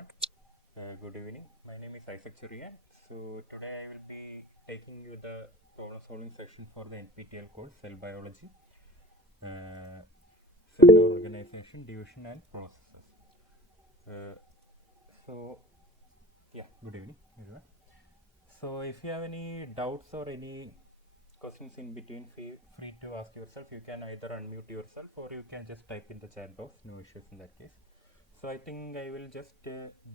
everyone. Good evening. My name is Isaac Churian. So today I will be taking you the problem solving section for the NPTEL course Cell Biology, uh, Cell Organization, Division and Processes. Uh, so yeah, good evening everyone. So if you have any doubts or any questions in between, free to ask yourself. You can either unmute yourself or you can just type in the chat box. No issues in that case. So I think I will just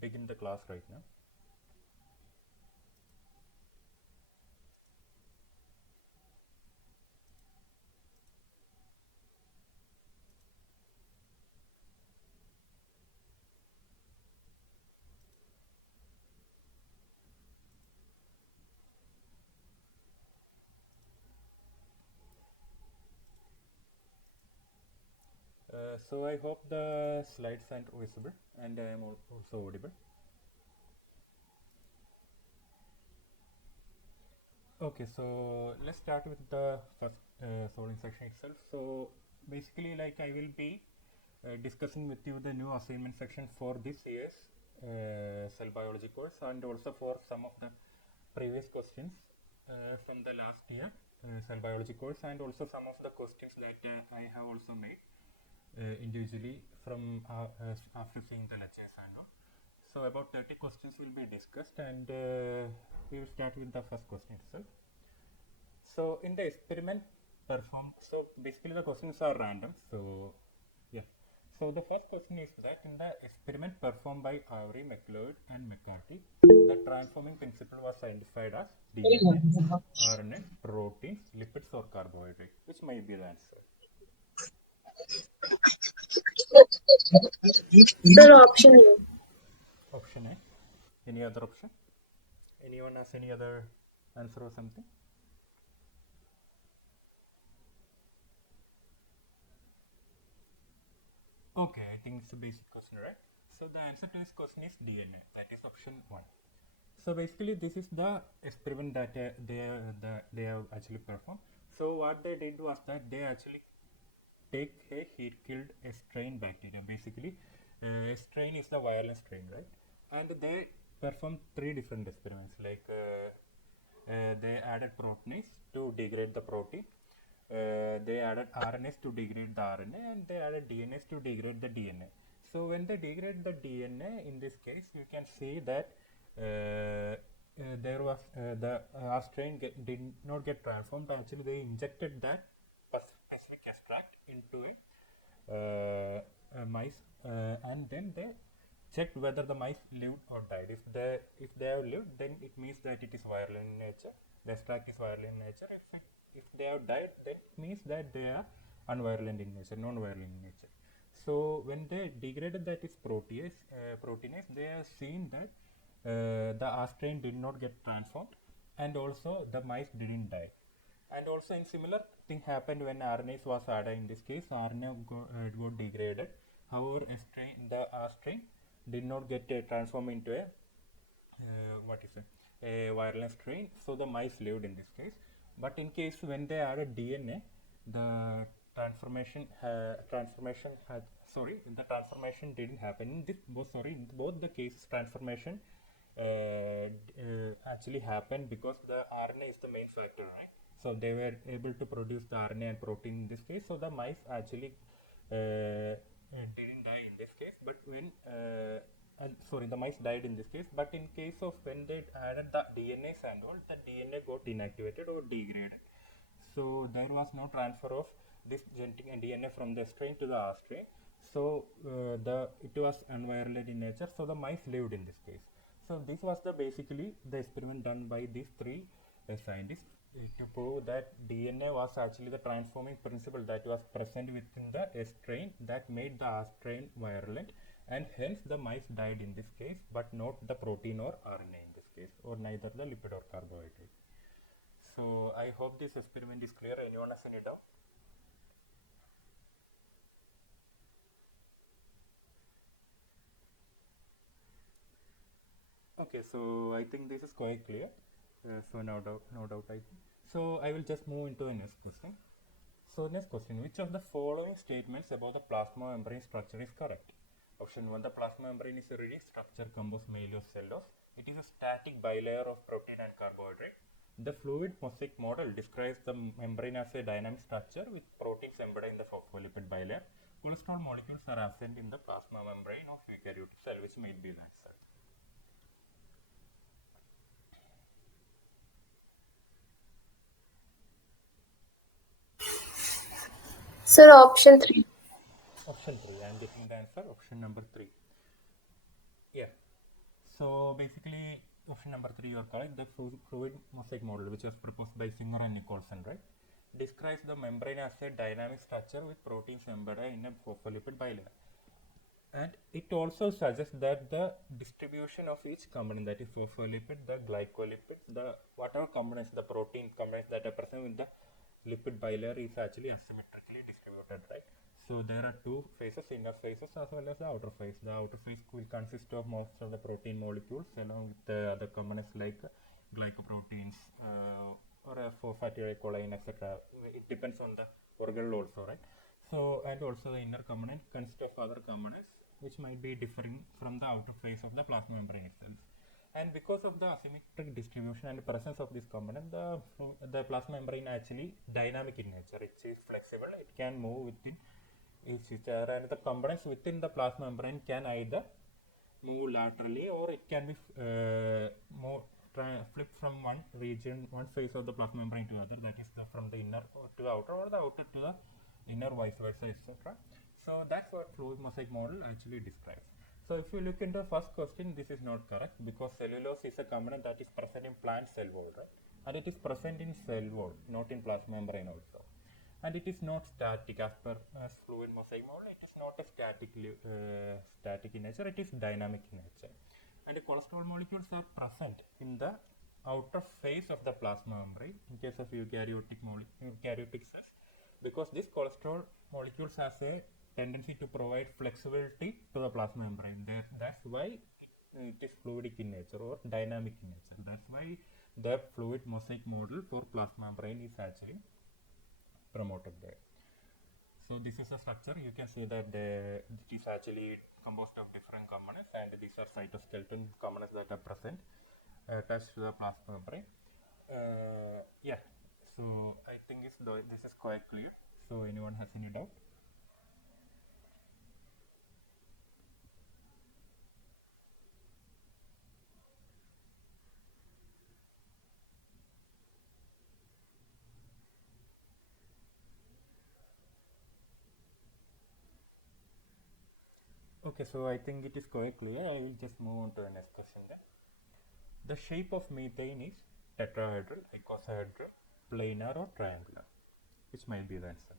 begin the class right now. So I hope the slides are visible and I am also audible. Okay, so let's start with the first solving section itself. So basically, like I will be discussing with you the new assignment section for this year's cell biology course and also for some of the previous questions from the last year cell biology course and also some of the questions that I have also made individually from after seeing the lectures and all. So about 30 questions will be discussed and we will start with the first question itself. So in the experiment performed, so basically the questions are random. So yeah. So the first question is that in the experiment performed by Avery, McLeod and McCarthy, the transforming principle was identified as DNA, RNA, proteins, lipids or carbohydrates. Which might be the answer? Sir, option A. Option A. Any other option? Anyone has any other answer or something? Okay, I think it's a basic question, right? So the answer to this question is DNA. That is option 1. So basically, this is the experiment that they have actually performed. So what they did was that they actually take a heat-killed strain bacteria. Basically, strain is the virulent strain, right? And they performed 3 different experiments. Like they added proteinase to degrade the protein. They added RNAs to degrade the RNA, and they added DNAs to degrade the DNA. So when they degrade the DNA, in this case, you can see that there was the R strain did not get transformed. Actually, they injected that specific extract into a mice, and then they checked whether the mice lived or died. If they have lived, then it means that it is viral in nature. The extract is viral in nature. If they have died, then it means that they are unvirulent in nature, non-virulent in nature. So when they degraded that is proteinase, they have seen that the R strain did not get transformed, and also the mice didn't die. And also in similar thing happened when RNase was added. In this case, RNA got degraded. However, the R strain did not get transformed into a what is it, a virulent strain. So the mice lived in this case. But in case when they added DNA, the the transformation didn't happen. In both the cases, transformation actually happened because the RNA is the main factor, right? So they were able to produce the RNA and protein in this case. So the mice actually didn't die in this case, but the mice died in this case. But in case of when they added the DNAs and all, the DNA got inactivated or degraded. So there was no transfer of this genetic DNA from the strain to the R strain. So it was unvirulent in nature. So the mice lived in this case. So this was basically the experiment done by these 3 scientists to prove that DNA was actually the transforming principle that was present within the S strain that made the R strain virulent, and hence the mice died in this case, but not the protein or RNA in this case, or neither the lipid or carbohydrate. So I hope this experiment is clear. Anyone has any doubt? Okay, so I think this is quite clear. So no doubt I think. So I will just move into the next question. So next question, which of the following statements about the plasma membrane structure is correct? Option 1, the plasma membrane is a rigid structure composed mainly of cellulose. It is a static bilayer of protein and carbohydrate. The fluid mosaic model describes the membrane as a dynamic structure with proteins embedded in the phospholipid bilayer. Cholesterol molecules are absent in the plasma membrane of eukaryotic cell, which might be the answer. Sir, option 3. Option 3, I am getting the answer. Option number 3. Yeah. So basically, option number 3 you are correct. The fluid mosaic model, which was proposed by Singer and Nicholson, right, describes the membrane as a dynamic structure with proteins embedded in a phospholipid bilayer. And it also suggests that the distribution of each component, that is phospholipid, the glycolipid, the whatever components, the protein components that are present in the lipid bilayer is actually asymmetrically distributed, right? So there are two phases, inner phases as well as the outer phase. The outer phase will consist of most of the protein molecules along with the other components like glycoproteins or fatty choline, etc. It depends on the organelle also, right? So, and also the inner component consists of other components which might be differing from the outer phase of the plasma membrane itself. And because of the asymmetric distribution and presence of this component, the plasma membrane actually dynamic in nature. It is flexible. It can move within each other, and the components within the plasma membrane can either move laterally or it can be flipped from one region, one phase of the plasma membrane to other. That is from the inner to the outer, or the outer to the inner, vice versa, etc. So that's what fluid mosaic model actually describes. So if you look into the first question, this is not correct because cellulose is a component that is present in plant cell wall, right? And it is present in cell wall, not in plasma membrane also. And it is not static as per fluid mosaic model. It is not a static in nature. It is dynamic in nature. And the cholesterol molecules are present in the outer phase of the plasma membrane in case of eukaryotic cells, because this cholesterol molecules has a tendency to provide flexibility to the plasma membrane. That's why it is fluidic in nature or dynamic in nature. That's why the fluid mosaic model for plasma membrane is actually promoted there. So this is a structure. You can see that it is actually composed of different components, and these are cytoskeleton components that are present attached to the plasma membrane. Yeah. So I think this is quite clear. So anyone has any doubt? Okay, so I think it is quite clear. I will just move on to the next question then. The shape of methane is tetrahedral, icosahedral, planar, or triangular? Which might be the answer?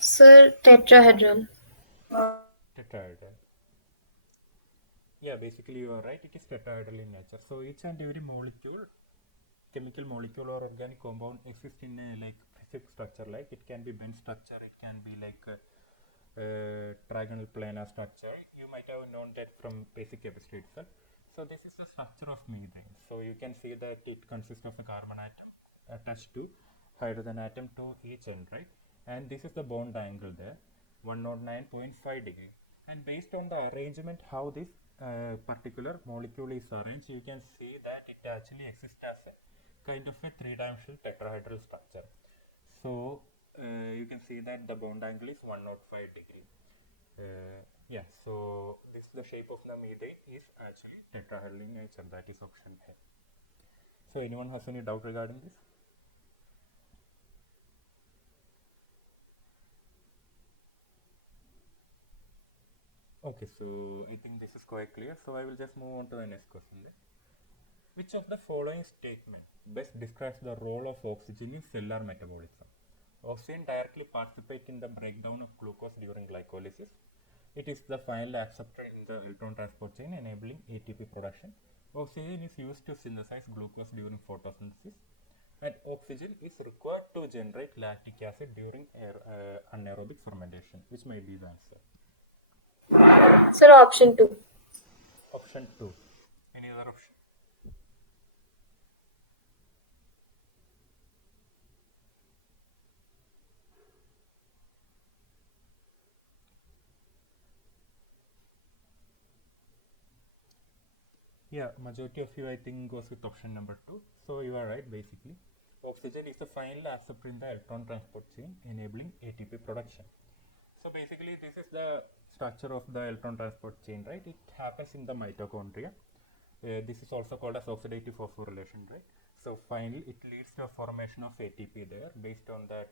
Sir, tetrahedral. Tetrahedral. Yeah, basically you are right. It is tetrahedral in nature. So each and every molecule, chemical molecule or organic compound exists in a like fixed structure. Like it can be bent structure. It can be like a trigonal planar structure. You might have known that from basic chemistry itself. So this is the structure of methane. So you can see that it consists of a carbon atom attached to hydrogen atom to each end, right? And this is the bond angle there, 109.5 degree. And based on the arrangement, how this particular molecule is arranged, you can see that it actually exists as a kind of a three-dimensional tetrahedral structure. So you can see that the bond angle is 105 degree. Yeah, so this the shape of the methane is actually tetrahedral in nature. That is option A. So anyone has any doubt regarding this? Okay, so I think this is quite clear. So I will just move on to the next question then. Which of the following statement best describes the role of oxygen in cellular metabolism? Oxygen directly participates in the breakdown of glucose during glycolysis. It is the final acceptor in the electron transport chain, enabling ATP production. Oxygen is used to synthesize glucose during photosynthesis, and oxygen is required to generate lactic acid during anaerobic fermentation. Which may be the answer? Sir, option 2. Option 2. Any other option? Yeah, majority of you I think goes with option number 2. So you are right basically. Oxygen is the final acceptor in the electron transport chain enabling ATP production. So basically this is the structure of the electron transport chain, right? It happens in the mitochondria. This is also called as oxidative phosphorylation, right? So finally it leads to a formation of ATP there based on that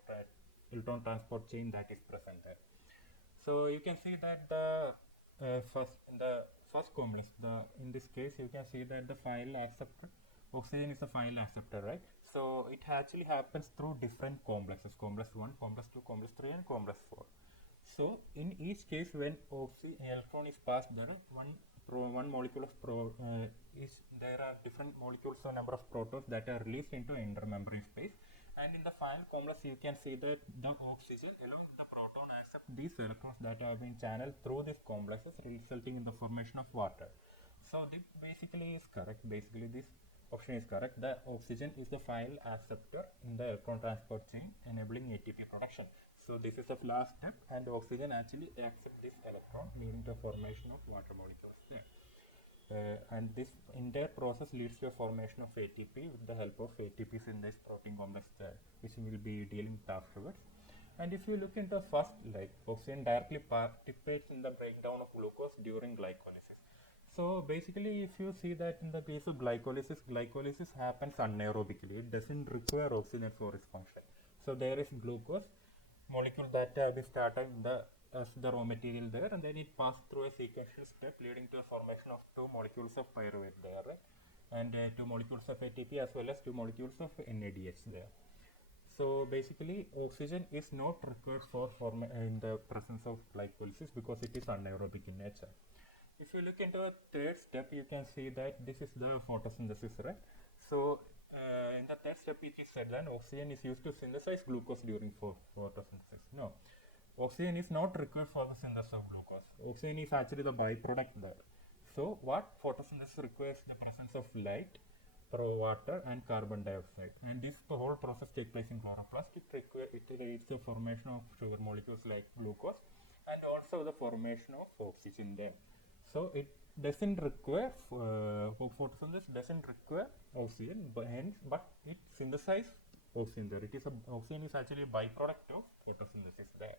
electron transport chain that is present there. So you can see that the first complex, in this case you can see that the final acceptor, oxygen is the final acceptor, right? So it actually happens through different complexes, complex 1, complex 2, complex 3 and complex 4. So in each case when electron is passed there, one molecule of there are different molecules or number of protons that are released into intermembrane space, and in the final complex you can see that the oxygen along with the proton accept these electrons that have been channeled through these complexes, resulting in the formation of water. So this basically is correct. Basically this option is correct. The oxygen is the final acceptor in the electron transport chain enabling ATP production. So this is the last step, and oxygen actually accepts this electron, leading to formation of water molecules there. And this entire process leads to a formation of ATP with the help of ATP synthase protein complex there, which we will be dealing with afterwards. And if you look into first, like oxygen directly participates in the breakdown of glucose during glycolysis. So basically, if you see that in the case of glycolysis happens anaerobically. It doesn't require oxygen for its function. So there is glucose molecule that be started in the as the raw material there, and then it passed through a sequential step leading to a formation of two molecules of pyruvate there, right? And two molecules of ATP as well as two molecules of NADH there. So basically oxygen is not required for in the presence of glycolysis because it is anaerobic in nature. If you look into the third step, you can see that this is the photosynthesis, right? So in the third step it is said that oxygen is used to synthesize glucose during photosynthesis. No, oxygen is not required for the synthesis of glucose. Oxygen is actually the byproduct there. So what photosynthesis requires the presence of light, water and carbon dioxide, and this whole process takes place in chloroplast. It leads to formation of sugar molecules like glucose and also the formation of oxygen there. So it doesn't require photosynthesis doesn't require oxygen, but it synthesizes oxygen there. Oxygen is actually a byproduct of photosynthesis there.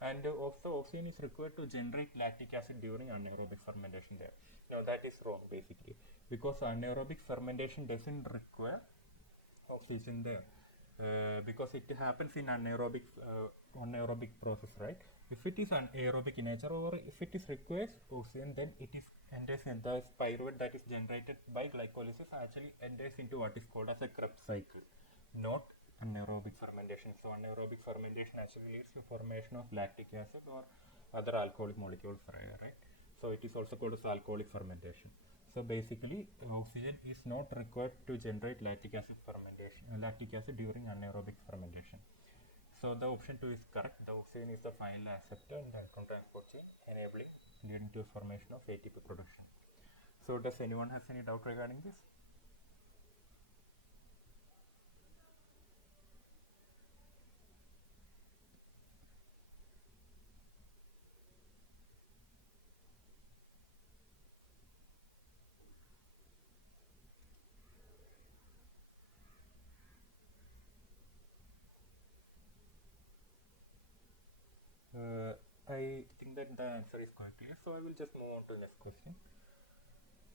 And also oxygen is required to generate lactic acid during anaerobic fermentation there. Now that is wrong basically, because anaerobic fermentation doesn't require oxygen there, because it happens in anaerobic process, right? If it is anaerobic in nature, or if it is requires oxygen, then it is enters in the pyruvate that is generated by glycolysis actually enters into what is called as a Krebs cycle, not anaerobic fermentation. So anaerobic fermentation actually leads to formation of lactic acid or other alcoholic molecules, right? So it is also called as alcoholic fermentation. So basically oxygen is not required to generate lactic acid during anaerobic fermentation. So the option 2 is correct. The oxygen is the final acceptor in the electron transport chain, enabling leading to formation of ATP production. So does anyone has any doubt regarding this? I think that the answer is quite clear, so I will just move on to the next question.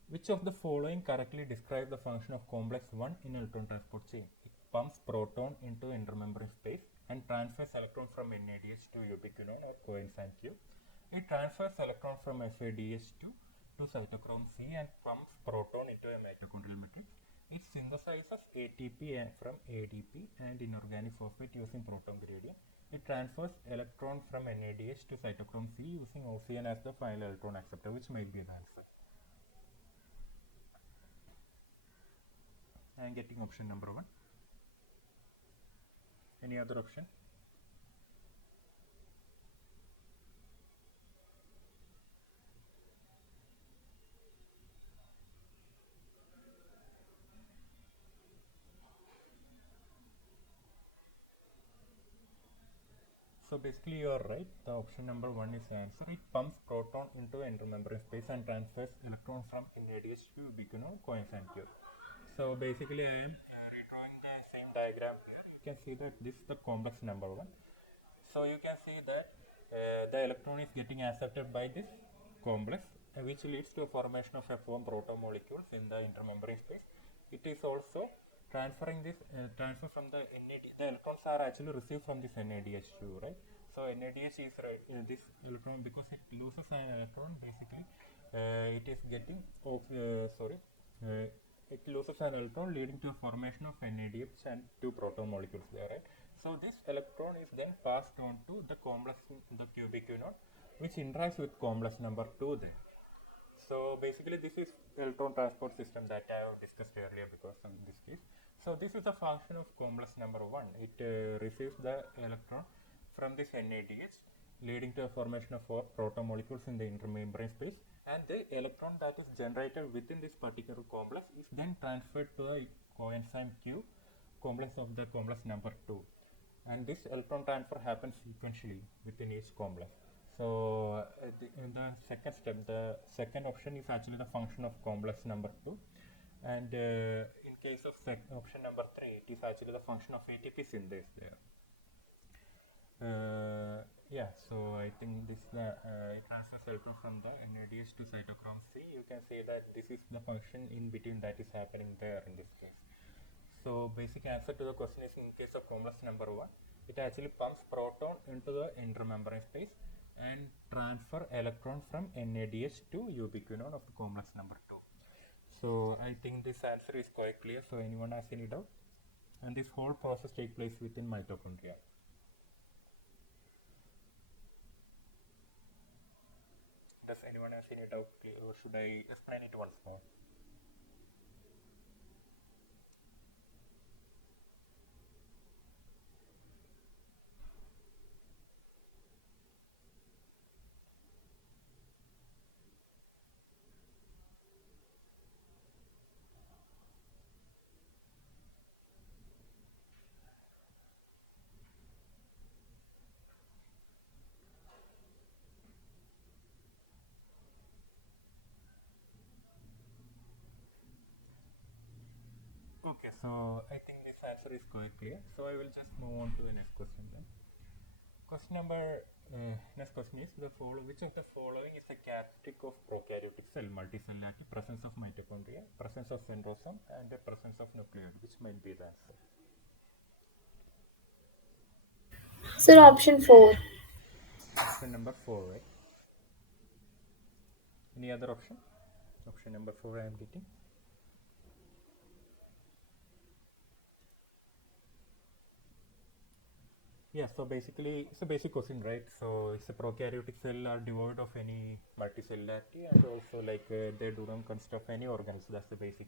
Which of the following correctly describe the function of complex 1 in electron transport chain? It pumps proton into intermembrane space and transfers electron from NADH to ubiquinone or coenzyme Q. It transfers electron from FADH2 to cytochrome C and pumps proton into a mitochondrial matrix. It synthesizes ATP from ADP and inorganic phosphate using proton gradient. It transfers electron from NADH to cytochrome C using oxygen as the final electron acceptor, which might be the answer. I am getting option number 1. Any other option? So basically you are right. The option number 1 is the answer. It pumps proton into intermembrane space and transfers electron from NADH to ubiquinol coenzyme Q. So basically I am redrawing the same diagram here. You can see that this is the complex number 1. So you can see that the electron is getting accepted by this complex, which leads to a formation of F1 proton molecules in the intermembrane space. It is also transferring this transfer from the NAD. The electrons are actually received from this NADH2, right? So NADH is this electron, because it loses an electron. Basically, it is getting it loses an electron, leading to a formation of NADH and two proton molecules there, right? So this electron is then passed on to the complex, the ubiquinol, which interacts with complex number 2 then. So basically this is electron transport system that I have discussed earlier because of this case. So this is a function of complex number 1. It receives the electron from this NADH, leading to a formation of 4 proton molecules in the intermembrane space, and the electron that is generated within this particular complex is then transferred to a coenzyme Q complex of the complex number 2, and this electron transfer happens sequentially within each complex. So in the second step, the second option is actually the function of complex number 2, and in case of option number 3, it is actually the function of ATP synthase there. Yeah, so I think this it transfers electron from the NADH to cytochrome C. You can say that this is the function in between that is happening there in this case. So basic answer to the question is, in case of complex number 1, it actually pumps proton into the intermembrane space and transfer electron from NADH to ubiquinol of the complex number 2. So I think this answer is quite clear. So anyone has any doubt? And this whole process takes place within mitochondria. Does anyone have any doubt, or should I explain it once more? Okay, so I think this answer is quite clear. So I will just move on to the next question then. Next question is, which of the following is a characteristic of prokaryotic cell? Multicellularity, presence of mitochondria, presence of centrosome, and the presence of nucleoid. Which might be the answer? Sir, option 4. Option number 4, right? Any other option? Option number 4 I am getting. Yeah, so basically it's a basic question, right? So it's a prokaryotic cell are devoid of any multicellularity, and also they do not consist of any organs. That's the basic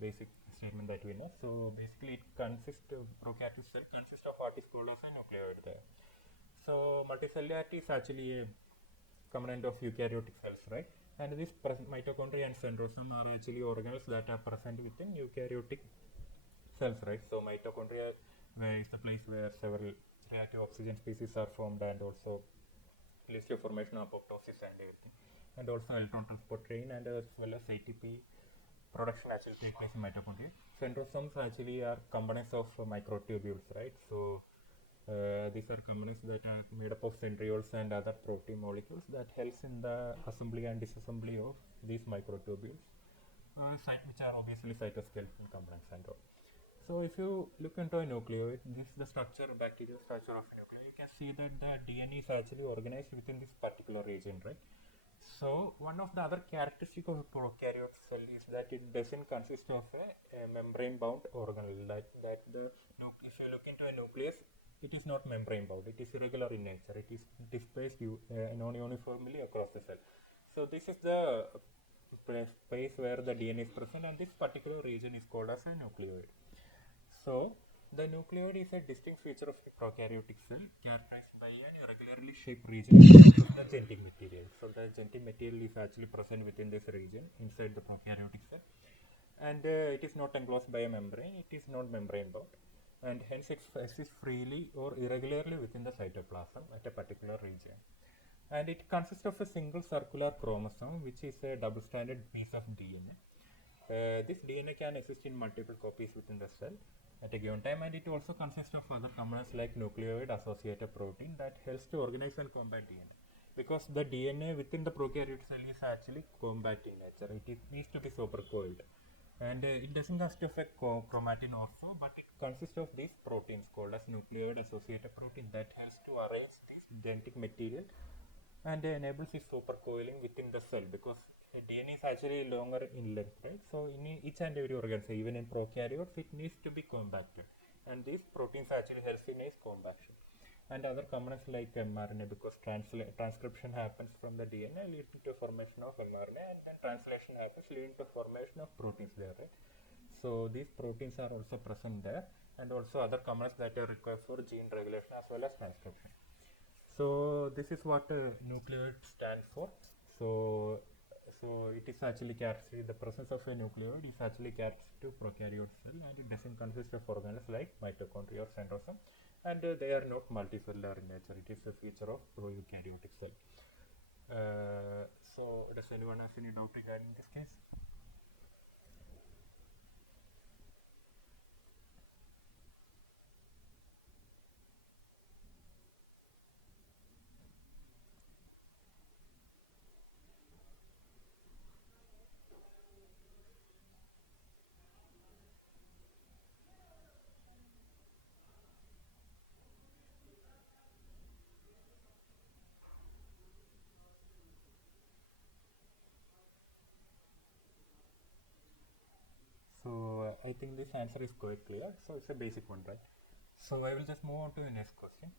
basic statement that we know. So basically it consists of prokaryotic cell consists of what is called as a nucleoid there. So multicellularity is actually a component of eukaryotic cells, right? And this mitochondria and centrosome are actually organelles that are present within eukaryotic cells, right? So mitochondria is the place where several reactive oxygen species are formed, and also leads to formation of apoptosis and everything, and also electron transport train, and as well as ATP production actually takes place in mitochondria. Centrosomes actually are components of microtubules, right? So these are components that are made up of centrioles and other protein molecules that helps in the assembly and disassembly of these microtubules, which are obviously cytoskeleton components and all. So if you look into a nucleoid, this is the bacterial structure of a nucleoid. You can see that the DNA is actually organized within this particular region, right? So one of the other characteristics of a prokaryote cell is that it doesn't consist of a membrane-bound organelle. If you look into a nucleus, it is not membrane-bound. It is irregular in nature. It is displaced non-uniformly across the cell. So this is the space where the DNA is present, and this particular region is called as a nucleoid. So the nucleoid is a distinct feature of a prokaryotic cell, characterized by an irregularly shaped region of the genetic material. So the genetic material is actually present within this region inside the prokaryotic cell, and it is not enclosed by a membrane. It is not membrane bound. and hence it exists freely or irregularly within the cytoplasm at a particular region. And it consists of a single circular chromosome, which is a double-stranded piece of DNA. This DNA can exist in multiple copies within the cell at a given time, and it also consists of other components like nucleoid associated protein that helps to organize and combat DNA. Because the DNA within the prokaryote cell is actually combat in nature, needs to be supercoiled, and it doesn't consist of a chromatin also, but it consists of these proteins called as nucleoid associated protein that helps to arrange this genetic material and enables its supercoiling within the cell, because DNA is actually longer in length, right? So in each and every organism, even in prokaryotes, it needs to be compacted, and these proteins actually help in its compaction. And other components like mRNA, because transcription happens from the DNA leading to formation of mRNA, and then translation happens leading to formation of proteins there, right? So these proteins are also present there, and also other components that are required for gene regulation as well as transcription. So this is what nucleoid stands for. So it is actually characteristic. The presence of a nucleoid is actually characteristic to prokaryote cell, and it doesn't consist of organelles like mitochondria or centrosome, and they are not multicellular in nature. It is a feature of prokaryotic cell. So does anyone have any doubt regarding this case? So I think this answer is quite clear. So it's a basic one, right? So I will just move on to the next question.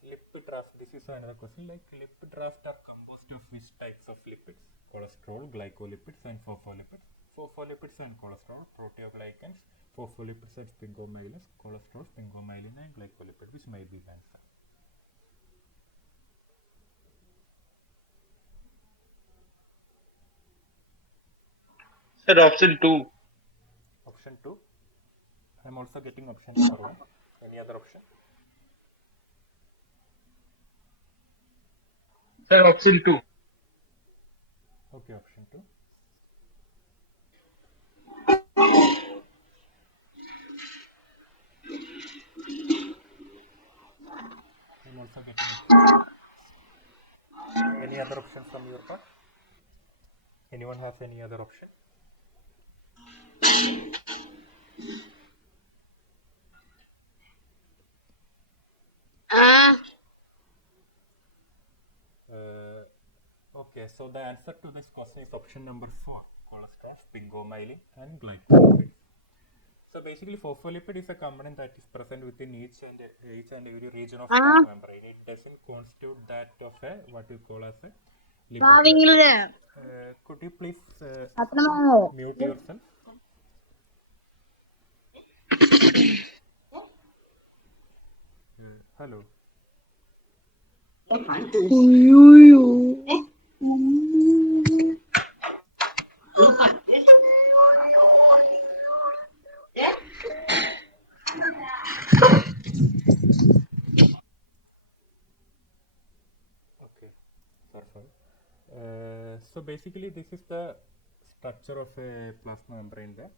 Lipid raft. This is another question. Like, lipid raft are composed of which types of lipids? Cholesterol, glycolipids, and phospholipids. Phospholipids and cholesterol, proteoglycans, phospholipids and sphingomyelins, cholesterol, sphingomyelin, and glycolipid. Which might be the answer? Sir, option 2. Option 2. I am also getting option number 1. Any other option? Sir, option 2. Okay, option 2. I am also getting option 2. Any other option from your part? Anyone have any other option? Okay, so the answer to this question is option number 4, cholesterol, sphingomyelin, and glycolipids. So basically, phospholipid is a component that is present within each and every region of plasma membrane. It doesn't constitute that of a what you call as a lipid cluster. Could you please mute yourself? Hello. Okay, sorry. So basically, this is the structure of a plasma membrane there.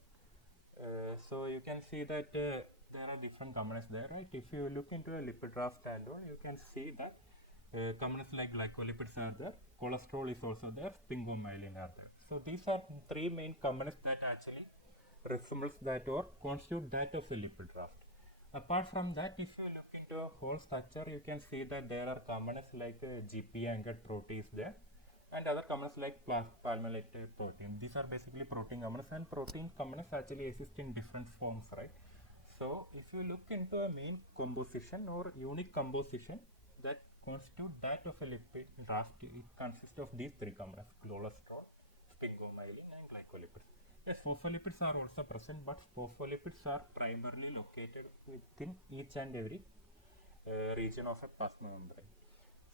So you can see that there are different components there, right? If you look into a lipid raft standalone, you can see that components like glycolipids are there, cholesterol is also there, sphingomyelin are there. So these are three main components that actually resembles that or constitute that of a lipid raft. Apart from that, if you look into a whole structure, you can see that there are components like GP anchored proteins there, and other components like palmolated protein. These are basically protein components, and protein components actually exist in different forms, right? So if you look into a main composition or unique composition that constitute that of a lipid raft, it consists of these three components: cholesterol, sphingomyelin, and glycolipids. Yes, phospholipids are also present, but phospholipids are primarily located within each and every region of a plasma membrane.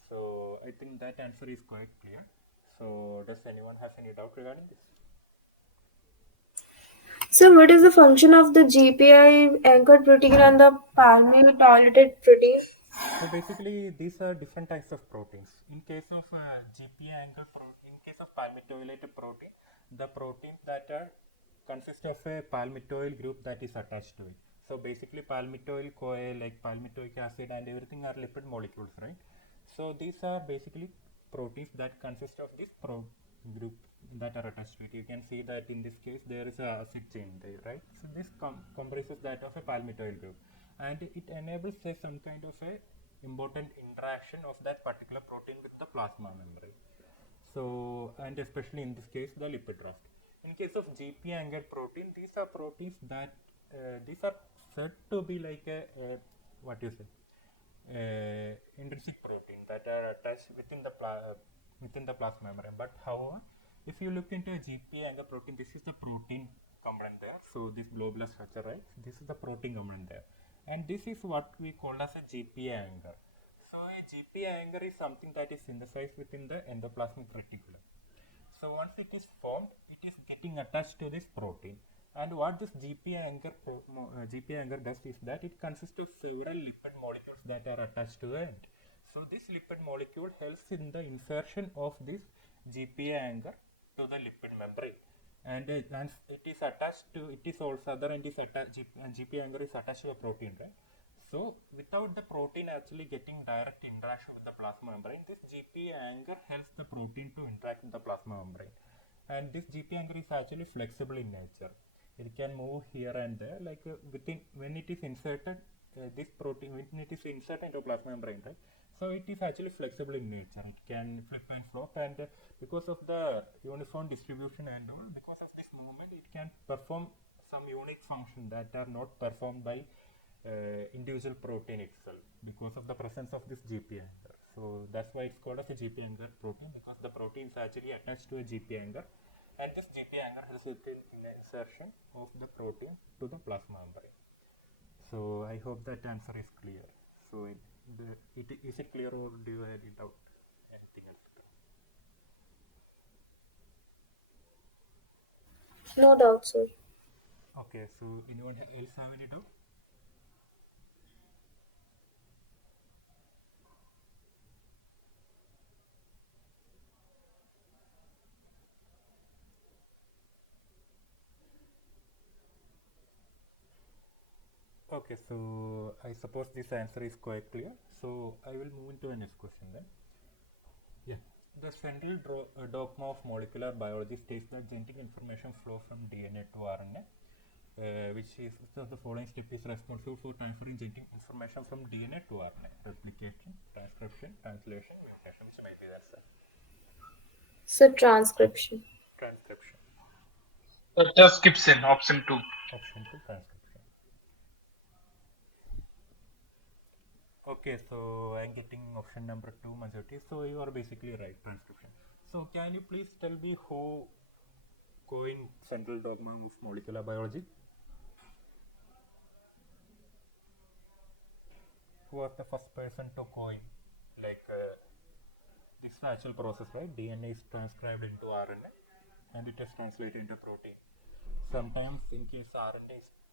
So I think that answer is quite clear. So does anyone have any doubt regarding this? So, what is the function of the GPI anchored protein and the palmitoylated protein? So basically, these are different types of proteins. In case of GPA angle protein, in case of palmitoylated protein, the proteins that are consist of a palmitoyl group that is attached to it. So basically, palmitoyl CoA like palmitoic acid and everything are lipid molecules, right? So these are basically proteins that consist of this group that are attached to it. You can see that in this case there is a acid chain there, right? So this comprises that of a palmitoyl group, and it enables say some kind of a important interaction of that particular protein with the plasma membrane. So, and especially in this case, the lipid raft. In case of GP anchored protein, these are proteins that these are said to be like a what you say, intrinsic protein that are attached within the plasma membrane. But however, if you look into a GPA anchor protein, this is the protein component there. So this globular structure, right? This is the protein component there, and this is what we call as a GPA anchor. So a GPA anchor is something that is synthesized within the endoplasmic reticulum. So once it is formed, it is getting attached to this protein. And what this GPA anchor does is that it consists of several lipid molecules that are attached to it. So this lipid molecule helps in the insertion of this GPA anchor to the lipid membrane. And once it is attached to, it is also other end is attached, GPA anchor is attached to a protein, right? So without the protein actually getting direct interaction with the plasma membrane, this GPA anchor helps the protein to interact with the plasma membrane. And this GPA anchor is actually flexible in nature. It can move here and there, like within when it is inserted, this protein when it is inserted into plasma membrane, right? So it is actually flexible in nature. It can flip and flop, and because of the uniform distribution and all, because of this movement, it can perform some unique function that are not performed by individual protein itself because of the presence of this GP anchor. So that's why it's called as a GP anchor protein, because the protein is actually attached to a GP anchor, and this GP anchor resulted in the insertion of the protein to the plasma membrane. So I hope that answer is clear. So is it clear, or do you have any doubt? Anything else? No doubt, sir. Okay, so anyone else have any doubt? Okay, so I suppose this answer is quite clear. So I will move into the next question then. Yeah. The central dogma of molecular biology states that genetic information flow from DNA to RNA, which is so the following step is responsible for transferring genetic information from DNA to RNA: replication, transcription, translation, mutation, which might be the answer. So, transcription. Transcription. Just skips in option 2. Option 2, transcription. Okay, so I'm getting option number 2 majority. So you are basically right, transcription. So can you please tell me who coined central dogma of molecular biology? Who was the first person to coin like this natural process, right? DNA is transcribed into RNA and it is translated into protein. Sometimes in case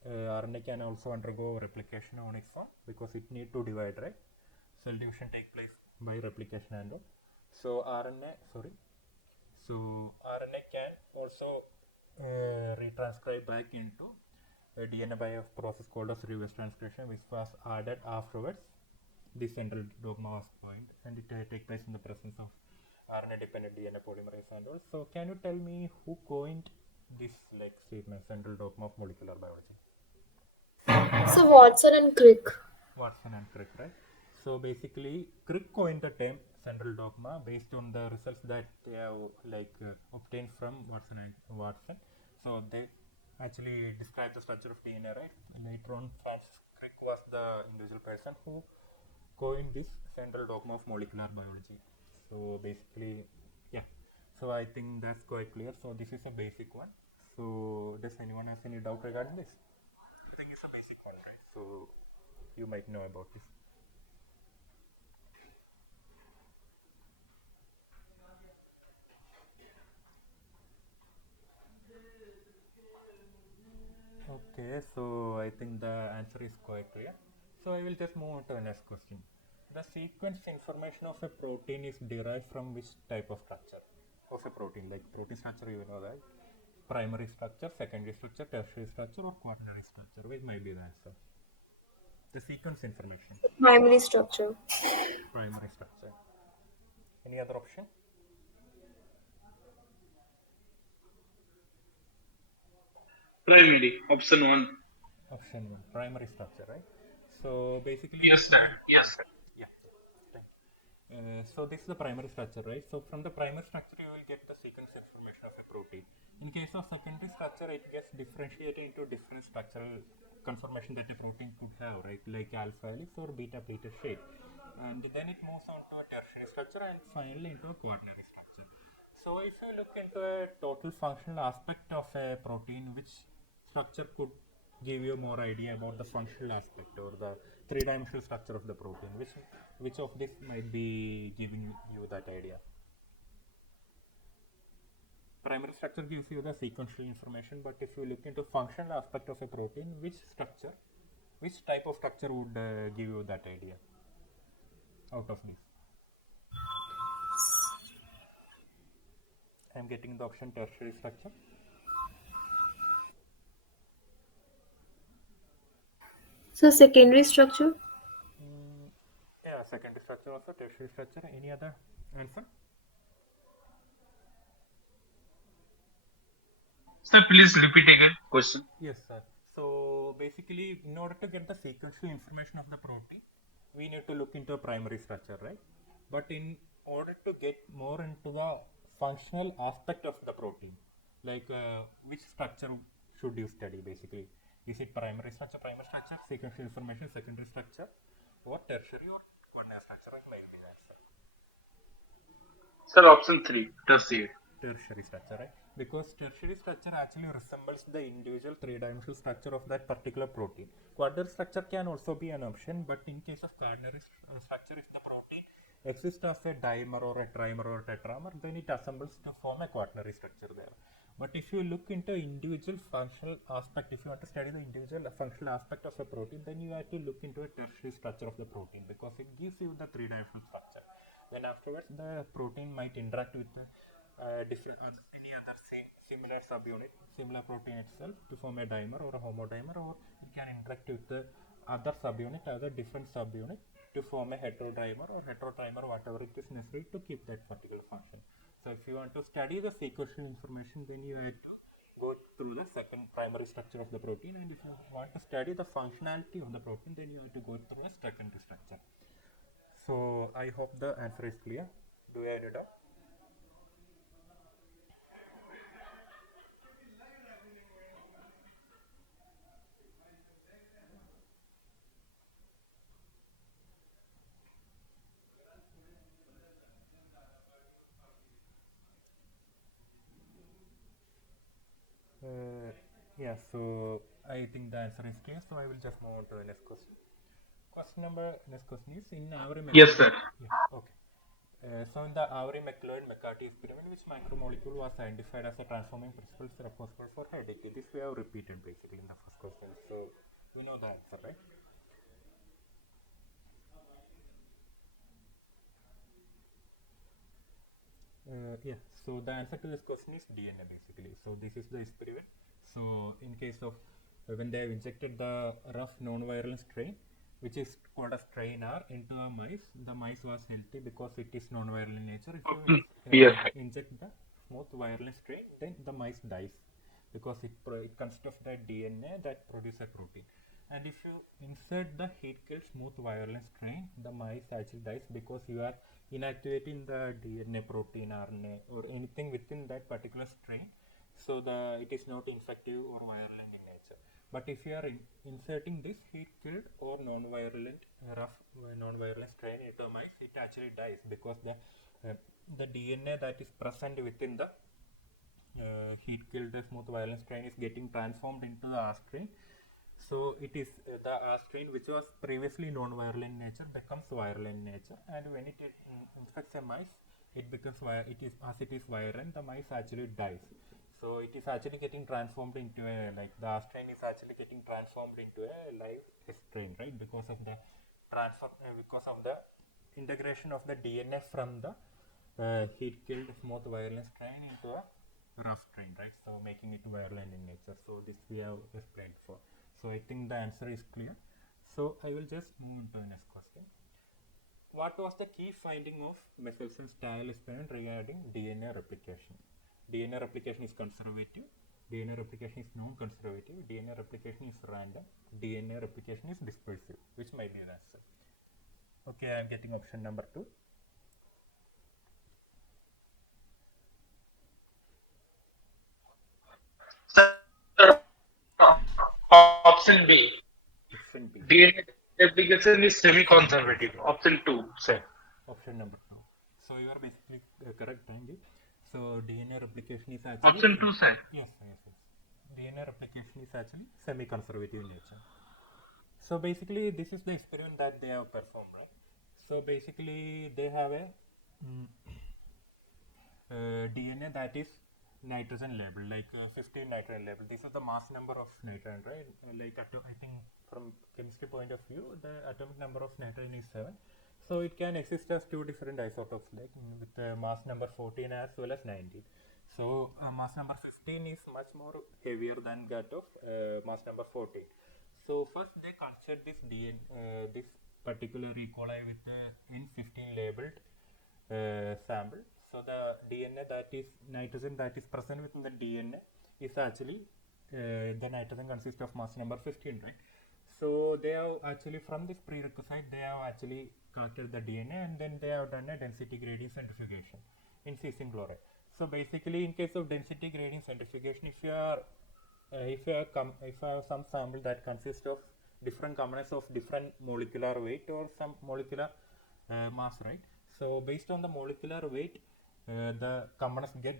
RNA can also undergo replication on its own because it need to divide, right? Cell division take place by replication and all. So RNA can also retranscribe back into DNA by a process called as reverse transcription, which was added afterwards. The central dogma was coined, and it take place in the presence of RNA-dependent DNA polymerase and all. So, can you tell me who coined this like statement, central dogma of molecular biology? So, Watson and Crick. Watson and Crick, right? So basically, Crick coined the term central dogma based on the results that they have obtained from Watson. So they actually described the structure of DNA, right? Later on, Francis Crick was the individual person who coined this central dogma of molecular biology. So basically, yeah. So I think that's quite clear. So this is a basic one. So does anyone have any doubt regarding this? I think it's a basic one, right? So you might know about this. Okay, so I think the answer is quite clear. So I will just move on to the next question. The sequence information of a protein is derived from which type of structure of a protein? Like protein structure, you know that. Primary structure, secondary structure, tertiary structure, or quaternary structure? Which might be the answer? The sequence information. Primary structure. Primary structure. Any other option? Primary. Option 1. Option 1, primary structure, right? So basically, Yes, sir. Yes, sir. yeah. Thank you. So this is the primary structure, right? So from the primary structure, you will get the sequence information of a protein. In case of secondary structure, it gets differentiated into different structural conformation that a protein could have, right? Like alpha helix or beta pleated shape. And then it moves on to a tertiary structure and finally into a quaternary structure. So if you look into a total functional aspect of a protein, which structure could give you more idea about the functional aspect or the three-dimensional structure of the protein? Which of this might be giving you that idea? Primary structure gives you the sequential information, but if you look into functional aspect of a protein, which type of structure would give you that idea out of this? I am getting the option tertiary structure. So secondary structure. Yeah, secondary structure also, tertiary structure. Any other answer? Sir, please repeat again question. Yes, sir. So basically, in order to get the sequential information of the protein, we need to look into a primary structure, right? But in order to get more into the functional aspect of the protein, like which structure should you study basically? Is it primary structure, sequential information, secondary structure, or tertiary or quaternary structure? It might be the answer. Sir, option 3. Tertiary. Tertiary structure, right? Because tertiary structure actually resembles the individual three-dimensional structure of that particular protein. Quaternary structure can also be an option, but in case of quaternary structure, if the protein exists as a dimer or a trimer or a tetramer, then it assembles to form a quaternary structure there. But if you look into individual functional aspect, if you want to study the individual functional aspect of a protein, then you have to look into a tertiary structure of the protein because it gives you the three-dimensional structure. Then afterwards, the protein might interact with the different any other similar subunit, similar protein itself to form a dimer or a homodimer, or it can interact with the other subunit, other different subunit to form a heterodimer or heterotrimer, whatever it is necessary to keep that particular function. So if you want to study the sequential information, then you have to go through the second primary structure of the protein, and if you want to study the functionality of the protein, then you have to go through a secondary structure. So I hope the answer is clear. Do you have any doubt? Yeah, so I think the answer is clear. So I will just move on to the next question. Next question is in Avery Yes, McLeod. sir. Yeah, okay. So in the Avery McLeod McCarthy experiment, which macromolecule was identified as a transforming principle responsible for headache? This we have repeated basically in the first question. So we know the answer, right? Yeah, so the answer to this question is DNA basically. So this is the experiment. So in case of when they have injected the rough non-viral strain, which is called a strain R, into a mice, the mice was healthy because it is non-viral in nature. If you Yes, sir. inject the smooth viral strain, then the mice dies because it consists of that DNA that produces a protein. And if you insert the heat killed smooth virulent strain, the mice actually dies because you are inactivating the DNA, protein, RNA, or anything within that particular strain. So it is not infective or virulent in nature. But if you are inserting this heat killed or non-virulent rough non-virulent strain into mice, it actually dies because the DNA that is present within the heat killed smooth violent strain is getting transformed into the R strain. So it is the R strain which was previously non-viral in nature becomes viral in nature, and when it infects a mice, it becomes it is as it is virulent, the mice actually dies. So it is actually getting transformed into a, like the R strain is actually getting transformed into a live strain, right? Because of the because of the integration of the DNA from the heat killed smooth virulent strain into a rough strain, right? So making it virulent in nature. So this we have explained for. So I think the answer is clear. So I will just move on to the next question. What was the key finding of Michelsen's trial experiment regarding DNA replication? DNA replication is conservative, DNA replication is non-conservative, DNA replication is random, DNA replication is dispersive. Which might be an answer? Okay, I am getting option number 2. Option B. Option B. DNA replication is semi-conservative. Option 2, sir. Option number 2. So you are basically correct, Angie. So DNA replication is actually Option 2, sir. yes. DNA replication is actually semi-conservative in nature. So basically, this is the experiment that they have performed, right? So basically, they have a DNA that is nitrogen labeled, like 15 nitrogen labeled. This is the mass number of nitrogen, right? Like I think from chemistry point of view, the atomic number of nitrogen is 7. So it can exist as two different isotopes, like with mass number 14 as well as 19. So mass number 15 is much more heavier than that of mass number 14. So first they considered this DNA, this particular E. coli with the N15 labeled sample. So the DNA that is nitrogen that is present within the DNA is actually the nitrogen consists of mass number 15, right? So they have actually, from this prerequisite, they have actually collected the DNA and then they have done a density gradient centrifugation in cesium chloride. So basically, in case of density gradient centrifugation, if you have some sample that consists of different components of different molecular weight or some molecular mass, right? So based on the molecular weight, the components get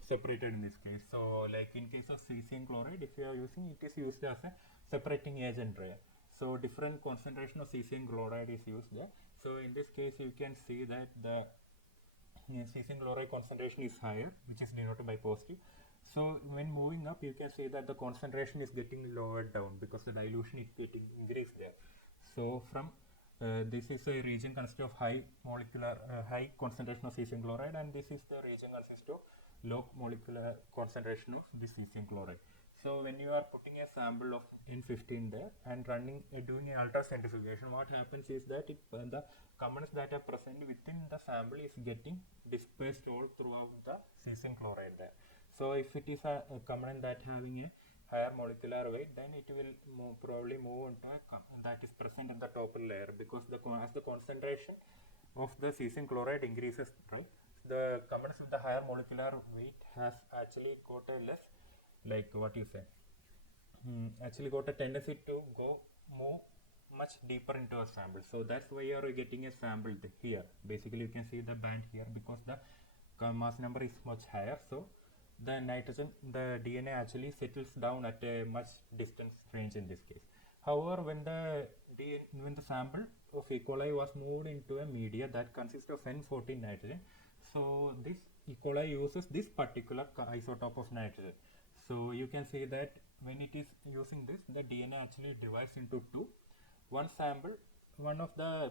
separated in this case. So like in case of cesium chloride, if you are using, it is used as a separating agent, right? So different concentration of cesium chloride is used there. So in this case, you can see that the cesium chloride concentration is higher, which is denoted by positive. So when moving up, you can see that the concentration is getting lowered down because the dilution is getting increased there. So from this is a region consisting of high concentration of cesium chloride, and this is the region consisting of low molecular concentration of this cesium chloride. So when you are putting a sample of N15 there and doing an ultracentrifugation, what happens is that the components that are present within the sample is getting dispersed all throughout the cesium chloride there. So if it is a component that having a higher molecular weight, then it will probably move into that is present in the top layer, because as the concentration of the cesium chloride increases, right, the components with the higher molecular weight has actually got a less, like what you say, actually got a tendency to move much deeper into a sample. So that's why you are getting a sample here. Basically you can see the band here because the mass number is much higher. So the DNA actually settles down at a much distance range in this case. However, when the sample of E. coli was moved into a media that consists of N14 nitrogen, so this E. coli uses this particular isotope of nitrogen. So you can see that when it is using this, the DNA actually divides into two. One sample, one of the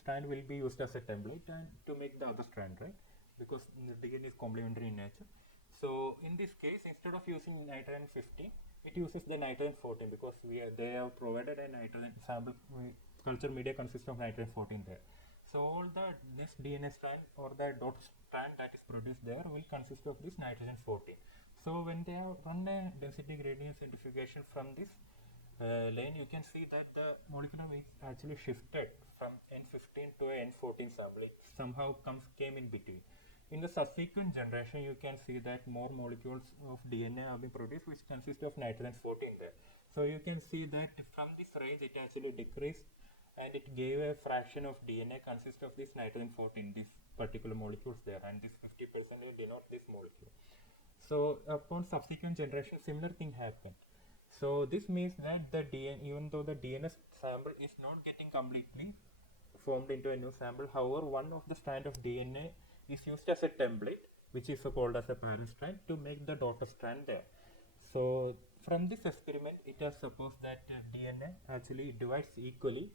strand will be used as a template and to make the other strand, right? Because the DNA is complementary in nature. So in this case, instead of using nitrogen 15, it uses the nitrogen 14 because they have provided a nitrogen sample. Culture media consists of nitrogen 14 there. So all the next DNA strand or the dot strand that is produced there will consist of this nitrogen 14. So when they have run a density gradient centrifugation from this lane, you can see that the molecular weight actually shifted from N15 to a N14 sample. It somehow came in between. In the subsequent generation, you can see that more molecules of DNA have been produced, which consist of nitrogen 14 there. So you can see that from this range, it actually decreased, and it gave a fraction of DNA consist of this nitrogen 14, these particular molecules there, and this 50% will denote this molecule. So upon subsequent generation, similar thing happened. So this means that the DNA, even though the DNA sample is not getting completely formed into a new sample, however, one of the strand of DNA is used as a template which is called as a parent strand, to make the daughter strand there. So from this experiment, it has supposed that DNA actually divides equally.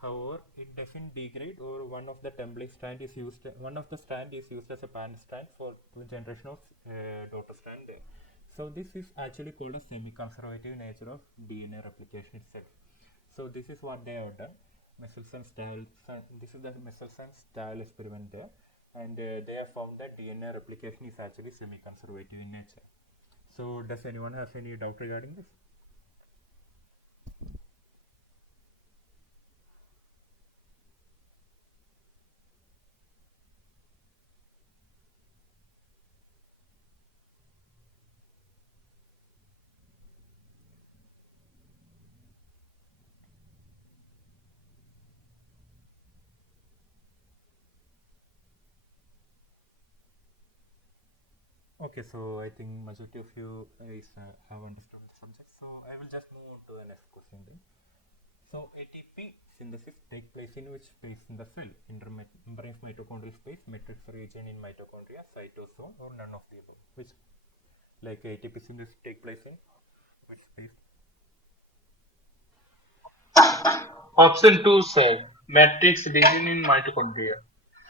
However, it doesn't degrade, or one of the template strand is used. One of the strand is used as a parent strand for generation of daughter strand there. So this is actually called a semi-conservative nature of DNA replication itself. So this is what they have done. This is the Michelson-Stahl experiment there, and they have found that DNA replication is actually semi-conservative in nature. So does anyone have any doubt regarding this? Okay, so I think majority of you have understood the subject. So I will just move on to the next question then. So ATP synthesis take place in which space in the cell? Intermembrane mitochondrial space, matrix region in mitochondria, cytosol, or none of the above? Which, like ATP synthesis take place in which space? Option 2, sir. Matrix region in mitochondria.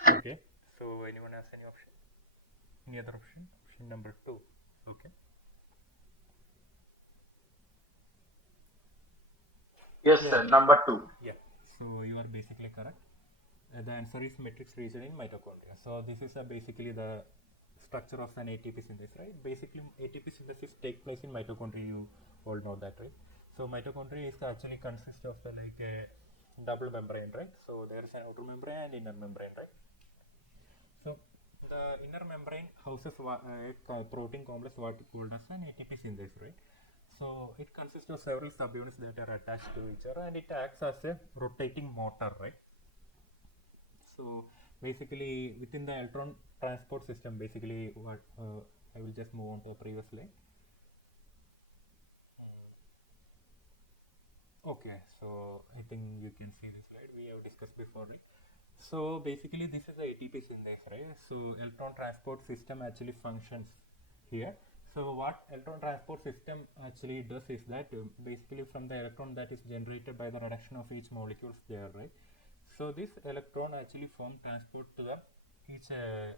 Okay. So anyone has any option? Any other option? Option number 2. Okay. Yes, sir. Number 2. Yeah. So you are basically correct. The answer is matrix region in mitochondria. So this is basically the structure of an ATP synthesis, right? Basically, ATP synthesis take place in mitochondria. You all know that, right? So mitochondria is actually consists of like a double membrane, right? So there is an outer membrane and inner membrane, right? So the inner membrane houses a protein complex what called as an ATP synthesis, right? So it consists of several subunits that are attached to each other, and it acts as a rotating motor, right? So basically within the electron transport system, basically what I will just move on to the previous slide. Okay, so I think you can see this slide we have discussed before, right? So basically this is the ATP synthesis, right? So electron transport system actually functions here. So what electron transport system actually does is that basically from the electron that is generated by the reduction of each molecules there, right? So this electron actually form transport to the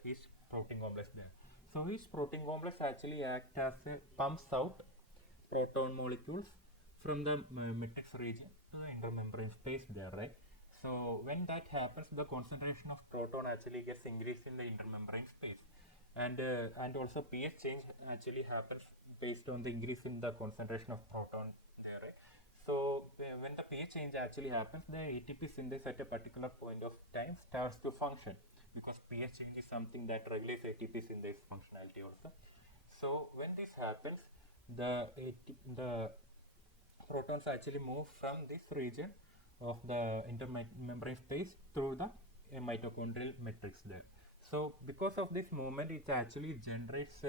each protein complex there. So each protein complex actually act as a pumps out proton molecules from the matrix region to the intermembrane space there, right? So when that happens, the concentration of proton actually gets increased in the intermembrane space, and also pH change actually happens based on the increase in the concentration of proton there, right? So when the pH change actually happens, the ATP synthesis at a particular point of time starts to function, because pH change is something that regulates ATP synthesis functionality also. So when this happens, the protons actually move from this region of the intermembrane space through the mitochondrial matrix there. So because of this movement, it actually generates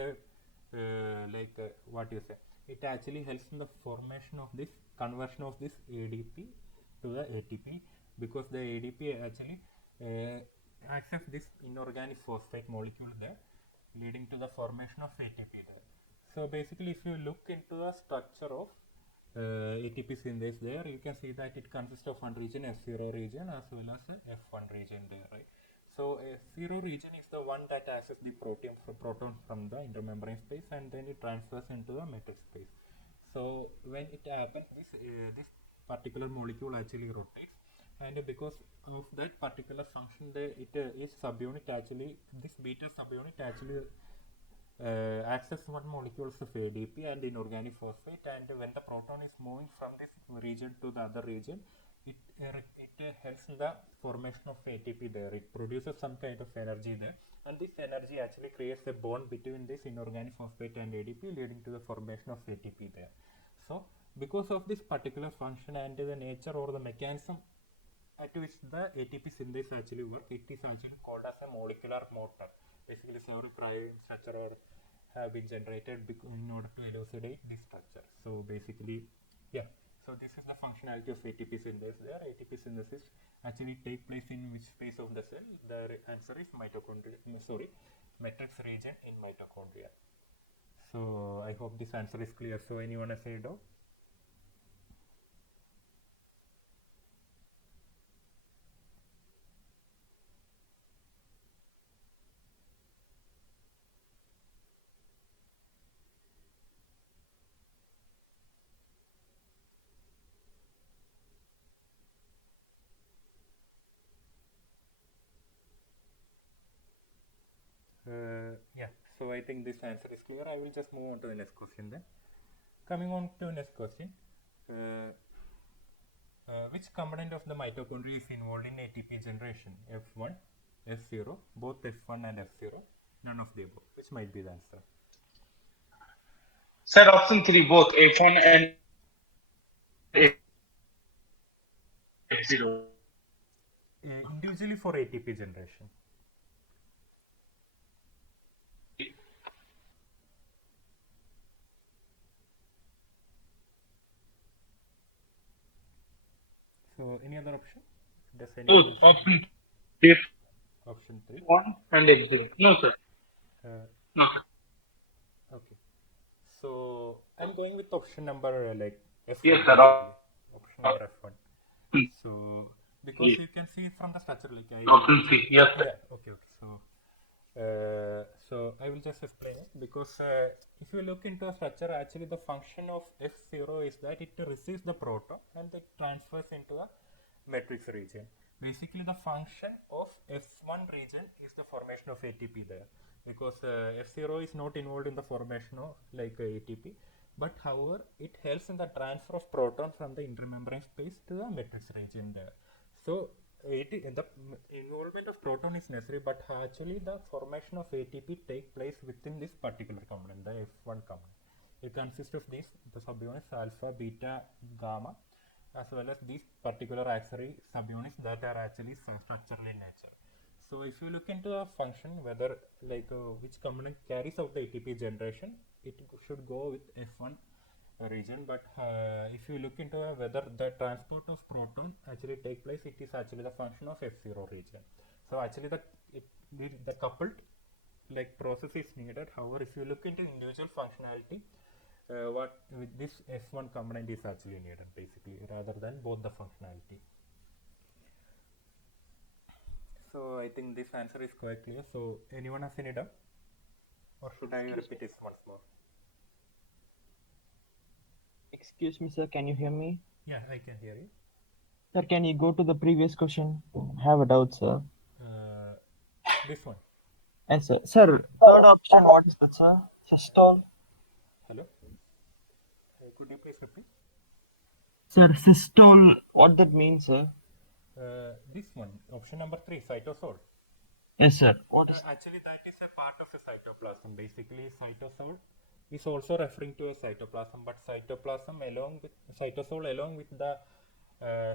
what you say, it actually helps in the formation of this conversion of this ADP to the ATP, because the ADP actually accepts this inorganic phosphate molecule there, leading to the formation of ATP there. So basically, if you look into the structure of ATP synthase there, you can see that it consists of one region, F0 region, as well as a F1 region there, right? So F0 region is the one that accesses the proton from the intermembrane space, and then it transfers into the matrix space. So when it happens, this particular molecule actually rotates, and because of that particular function, each subunit actually, this beta subunit actually access one molecules of ADP and inorganic phosphate, and when the proton is moving from this region to the other region, it helps in the formation of ATP there. It produces some kind of energy there, and this energy actually creates a bond between this inorganic phosphate and ADP, leading to the formation of ATP there. So because of this particular function and the nature or the mechanism at which the ATP synthesis actually works, it is actually called as a molecular motor. Basically, several prior structure have been generated in order to elucidate this structure. So basically, yeah. So this is the functionality of ATP synthesis. There, ATP synthesis actually take place in which space of the cell? The answer is mitochondria. Sorry, matrix region in mitochondria. So I hope this answer is clear. So anyone has any doubt? Yeah, so I think this answer is clear. I will just move on to the next question then. Coming on to the next question. Which component of the mitochondria is involved in ATP generation? F1, F0, both F1 and F0, none of the above. Which might be the answer? Sir, option 3, both F1 and F0. Individually for ATP generation. So any other option? Does anyone Both, else? option 3, Option 3. F1 and F0. No, sir. Uh, No. okay. So I'm going with option number like F1 Yes, sir. basically. Option number F1. Hmm. So because Yes. you can see from the structure like I Option 3, yes, sir. yeah, okay. So I will just explain it because if you look into a structure, actually the function of F0 is that it receives the proton and it transfers into a matrix region. Basically, the function of F1 region is the formation of ATP there because F0 is not involved in the formation of like ATP, but however it helps in the transfer of proton from the intermembrane space to the matrix region there. So the involvement of proton is necessary, but actually the formation of ATP take place within this particular component, the F1 component. It consists of these the subunits alpha, beta, gamma, as well as these particular auxiliary subunits that are actually structural in nature. So if you look into a function whether like which component carries out the ATP generation, it should go with F1 region, but if you look into whether the transport of proton actually take place, it is actually the function of F0 region. So actually the coupled like process is needed. However, if you look into individual functionality, what with this F1 component is actually needed basically rather than both the functionality. So I think this answer is quite clear. So anyone has any doubt, or should I repeat it once more? Excuse me, sir. Can you hear me? Yeah, I can hear you. Sir, can you go to the previous question? I have a doubt, sir. This one. Yes, sir. Sir, third option, what is that, sir? Systole? Hello. Could you please repeat? Sir, systole. What that means, sir? This one, option number 3, cytosol. Yes, sir. What is Actually, that is a part of a cytoplasm. Basically, cytosol is also referring to a cytoplasm, but cytoplasm along with cytosol along with the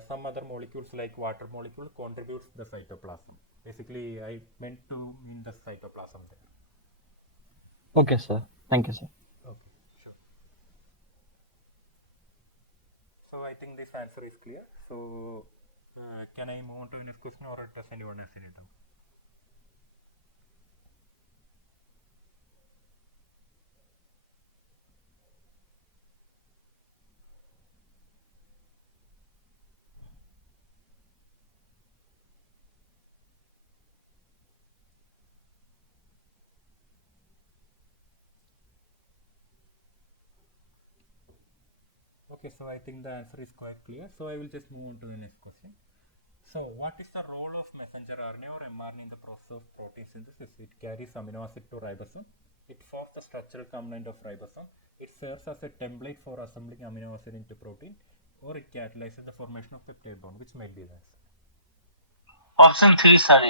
some other molecules like water molecule contributes the cytoplasm. Basically, I meant to mean the cytoplasm there. Okay, sir. Thank you, sir. Okay, sure. So I think this answer is clear. So can I move on to the next question, or does anyone have any doubt? Okay, so I think the answer is quite clear. So I will just move on to the next question. So what is the role of messenger RNA or mRNA in the process of protein synthesis? It carries amino acid to ribosome. It forms the structural component of ribosome. It serves as a template for assembling amino acid into protein, or it catalyzes the formation of peptide bond, which might be the answer. Option 3, sir.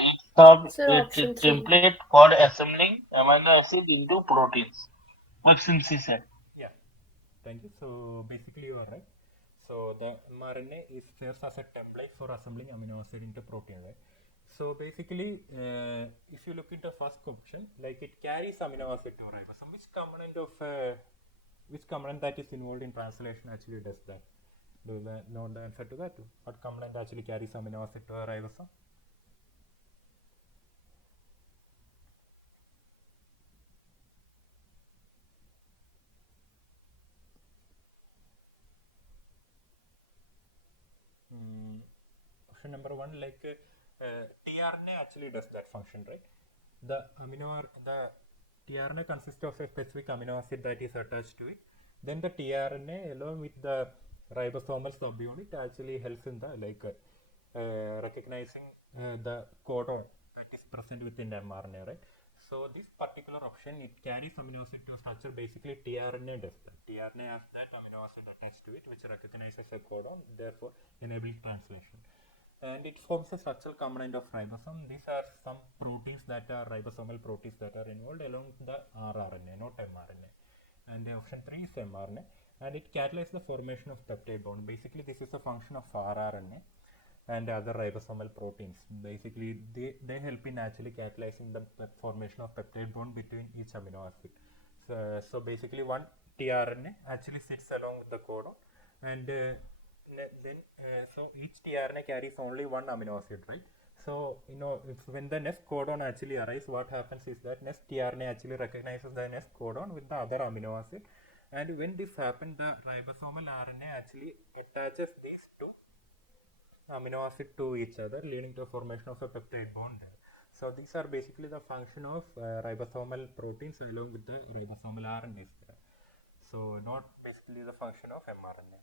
It's Sir, a option 3. template for assembling amino acid into proteins. Option C, sir. Yeah, thank you. So basically you are right. So the mRNA serves as a template for assembling amino acid into protein, right? So basically, if you look into first option, like it carries amino acid to ribosome. Which component that is involved in translation actually does that? Do you know the answer to that? What component actually carries amino acid to a ribosome? function number one, like tRNA actually does that function, right? The tRNA consists of a specific amino acid that is attached to it. Then the tRNA along with the ribosomal subunit actually helps in the recognizing the codon that is present within mRNA, right? So this particular option, it carries amino acid to structure. Basically tRNA does that. tRNA has that amino acid attached to it which recognizes a codon, therefore enabling translation. And it forms a structural component of ribosome. These are some proteins that are ribosomal proteins that are involved along the rRNA, not mRNA. And the option 3 is mRNA, and it catalyzes the formation of peptide bond. Basically this is a function of rRNA and other ribosomal proteins. Basically they help in actually catalyzing the formation of peptide bond between each amino acid. So basically one tRNA actually sits along with the codon, and so each tRNA carries only one amino acid, right? So when the next codon actually arrives, what happens is that next tRNA actually recognizes the next codon with the other amino acid, and when this happens, the ribosomal RNA actually attaches these two amino acid to each other, leading to a formation of a peptide bond there. So these are basically the function of ribosomal proteins along with the ribosomal RNAs there. So not basically the function of mRNA.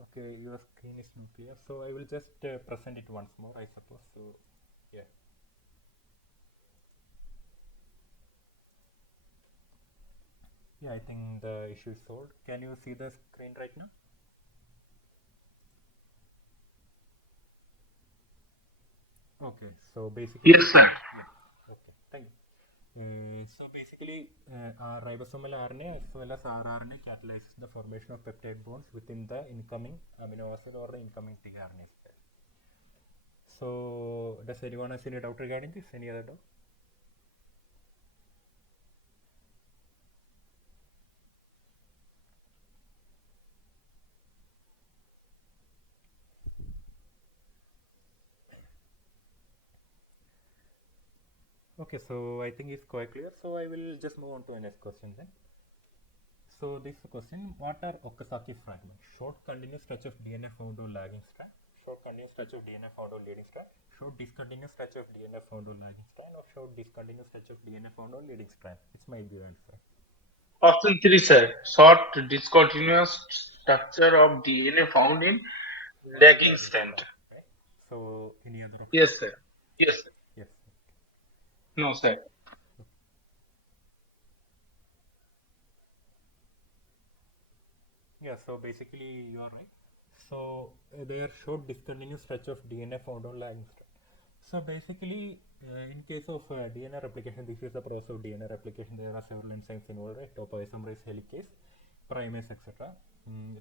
Okay, your screen is not clear, so I will just present it once more, I suppose. So yeah. Yeah, I think the issue is solved. Can you see the screen right now? Okay, so basically, Yes, sir. yeah, okay, thank you. So basically, our ribosomal RNA as well as rRNA catalyzes the formation of peptide bonds within the incoming amino acid or the incoming tRNA. So does anyone have any doubt regarding this? Any other doubt? Okay, so I think it's quite clear. So I will just move on to the next question then. So this question, what are Okazaki fragments? Short continuous stretch of DNA found on lagging strand, short continuous stretch of DNA found on leading strand, short discontinuous stretch of DNA found on lagging strand, or short discontinuous stretch of DNA found on leading strand? Which might be your answer. Option 3, sir. Short discontinuous structure of DNA found in lagging strand. Right? So any other option? Yes, sir. Yes, sir. Yes. No, sir. Yeah, so basically you are right. So there short discontinuous stretch of DNA found on lagging strand. So basically, in case of DNA replication, this is the process of DNA replication. There are several enzymes involved, right? Topoisomerase, helicase, primase, etc.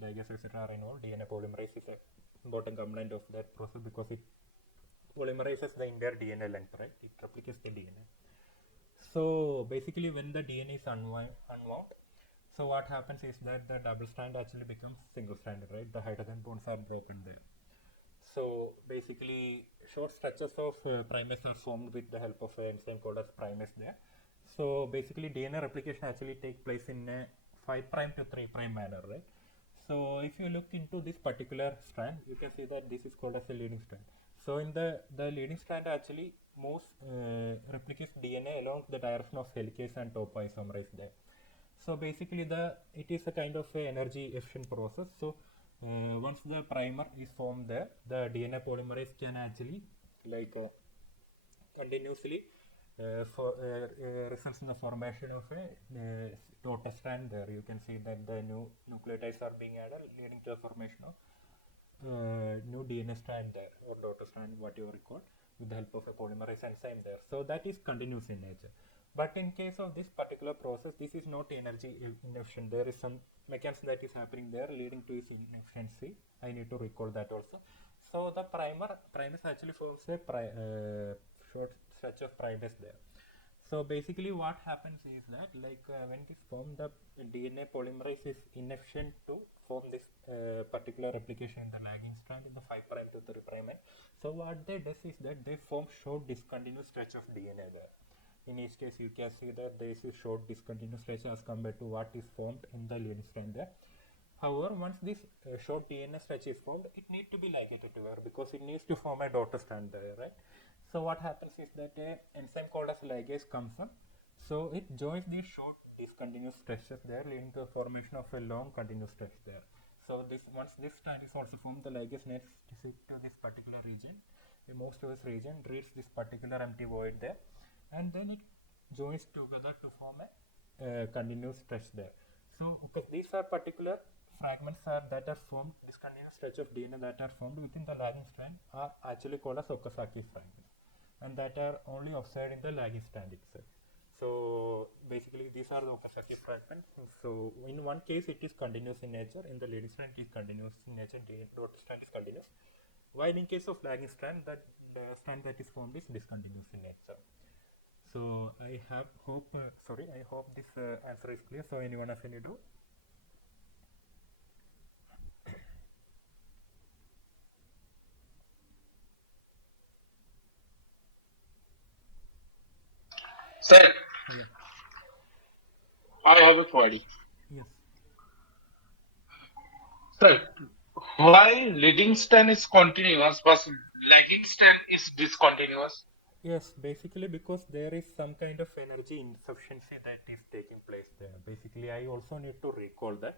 Ligase, etc. are involved. DNA polymerase is a important component of that process because it polymerizes the entire DNA length, right? It replicates the DNA. So basically, when the DNA is unwound, so what happens is that the double strand actually becomes single stranded, right? The hydrogen bonds are broken there. So basically, short stretches of primase are formed with the help of an enzyme called as primase there. So basically, DNA replication actually takes place in a 5' to 3' manner, right? So if you look into this particular strand, you can see that this is called as a leading strand. So in the leading strand actually moves, replicates DNA along the direction of helicase and topoisomerase there. So basically, it is a kind of a energy efficient process. So once the primer is formed there, the DNA polymerase can actually continuously results in the formation of a daughter strand there. You can see that the new nucleotides are being added, leading to the formation of new DNA strand there, or daughter strand, what you recall, with the help of a polymerase enzyme there. So that is continuous in nature. But in case of this particular process, this is not energy inefficient. There is some mechanism that is happening there leading to its inefficiency. I need to recall that also. So the primase actually forms a short stretch of primase there. So basically what happens is that when this form, the DNA polymerase is inefficient to form this particular replication in the lagging strand in the 5' to 3' end. So what they do is that they form short discontinuous stretch of DNA there. In each case you can see that there is a short discontinuous stretch as compared to what is formed in the leading strand there. However, once this short DNA stretch is formed, it needs to be ligated together because it needs to form a daughter strand there, right? So what happens is that an enzyme called as ligase comes up. So it joins these short discontinuous stretches there, leading to the formation of a long continuous stretch there. So this once this strand is also formed, the ligase next to this particular region. It moves to this region, reads this particular empty void there, and then it joins together to form a continuous stretch there. So okay, these are particular fragments that are formed, this continuous stretch of DNA that are formed within the lagging strand are actually called as Okazaki fragments, and that are only observed in the lagging strand itself. So basically these are the Okazaki fragments. So in one case it is continuous in nature, in the leading strand it is continuous in nature, the daughter strand is continuous. While in case of lagging strand, that the strand that is formed is discontinuous in nature. So I hope this answer is clear. So anyone have any doubt? Sir, Yeah. I have a query. Yes. Sir, why leading stand is continuous but lagging stand is discontinuous? Yes, basically because there is some kind of energy insufficiency that is taking place there. Basically, I also need to recall that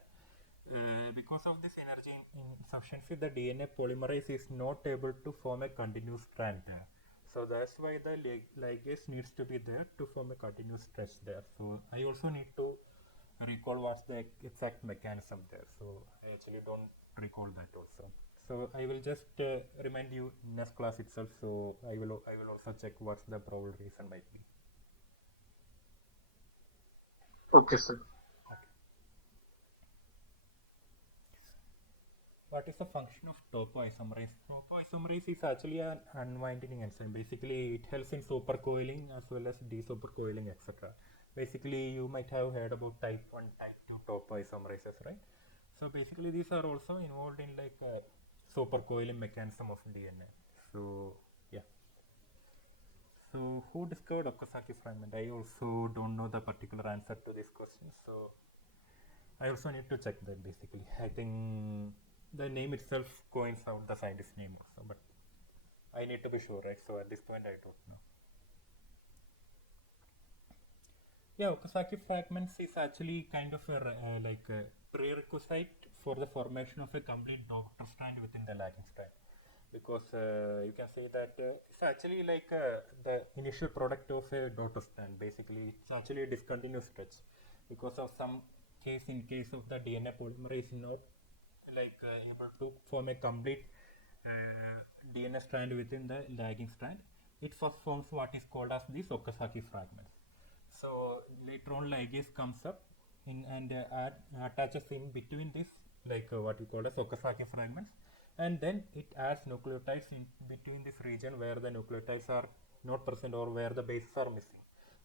because of this energy insufficiency, the DNA polymerase is not able to form a continuous strand there. So that's why the ligase needs to be there to form a continuous stretch there. So I also need to recall what's the exact mechanism there. So I actually don't recall that also. So I will just remind you in next class itself. So I will also check what's the probable reason might be. Okay, sir. Okay. What is the function of topoisomerase? Topoisomerase is actually an unwinding enzyme. Basically, it helps in supercoiling as well as desupercoiling, etc. Basically, you might have heard about type 1, type 2 topoisomerases, right? So basically, these are also involved in like supercoiling mechanism of DNA. So yeah. So who discovered Okazaki fragment? I also don't know the particular answer to this question. So I also need to check that basically. I think the name itself coins out the scientist name also, but I need to be sure, right? So at this point, I don't know. Yeah, Okazaki fragments is actually kind of a like a prerequisite for the formation of a complete daughter strand within the lagging strand, because you can say that it's actually like the initial product of a daughter strand. Basically, it's actually a discontinuous stretch because of some case in case of the DNA polymerase not like able to form a complete DNA strand within the lagging strand. It first forms what is called as the Okazaki fragments. So later on ligase comes up in and attaches in between this like what you call as Okazaki fragments, and then it adds nucleotides in between this region where the nucleotides are not present or where the bases are missing.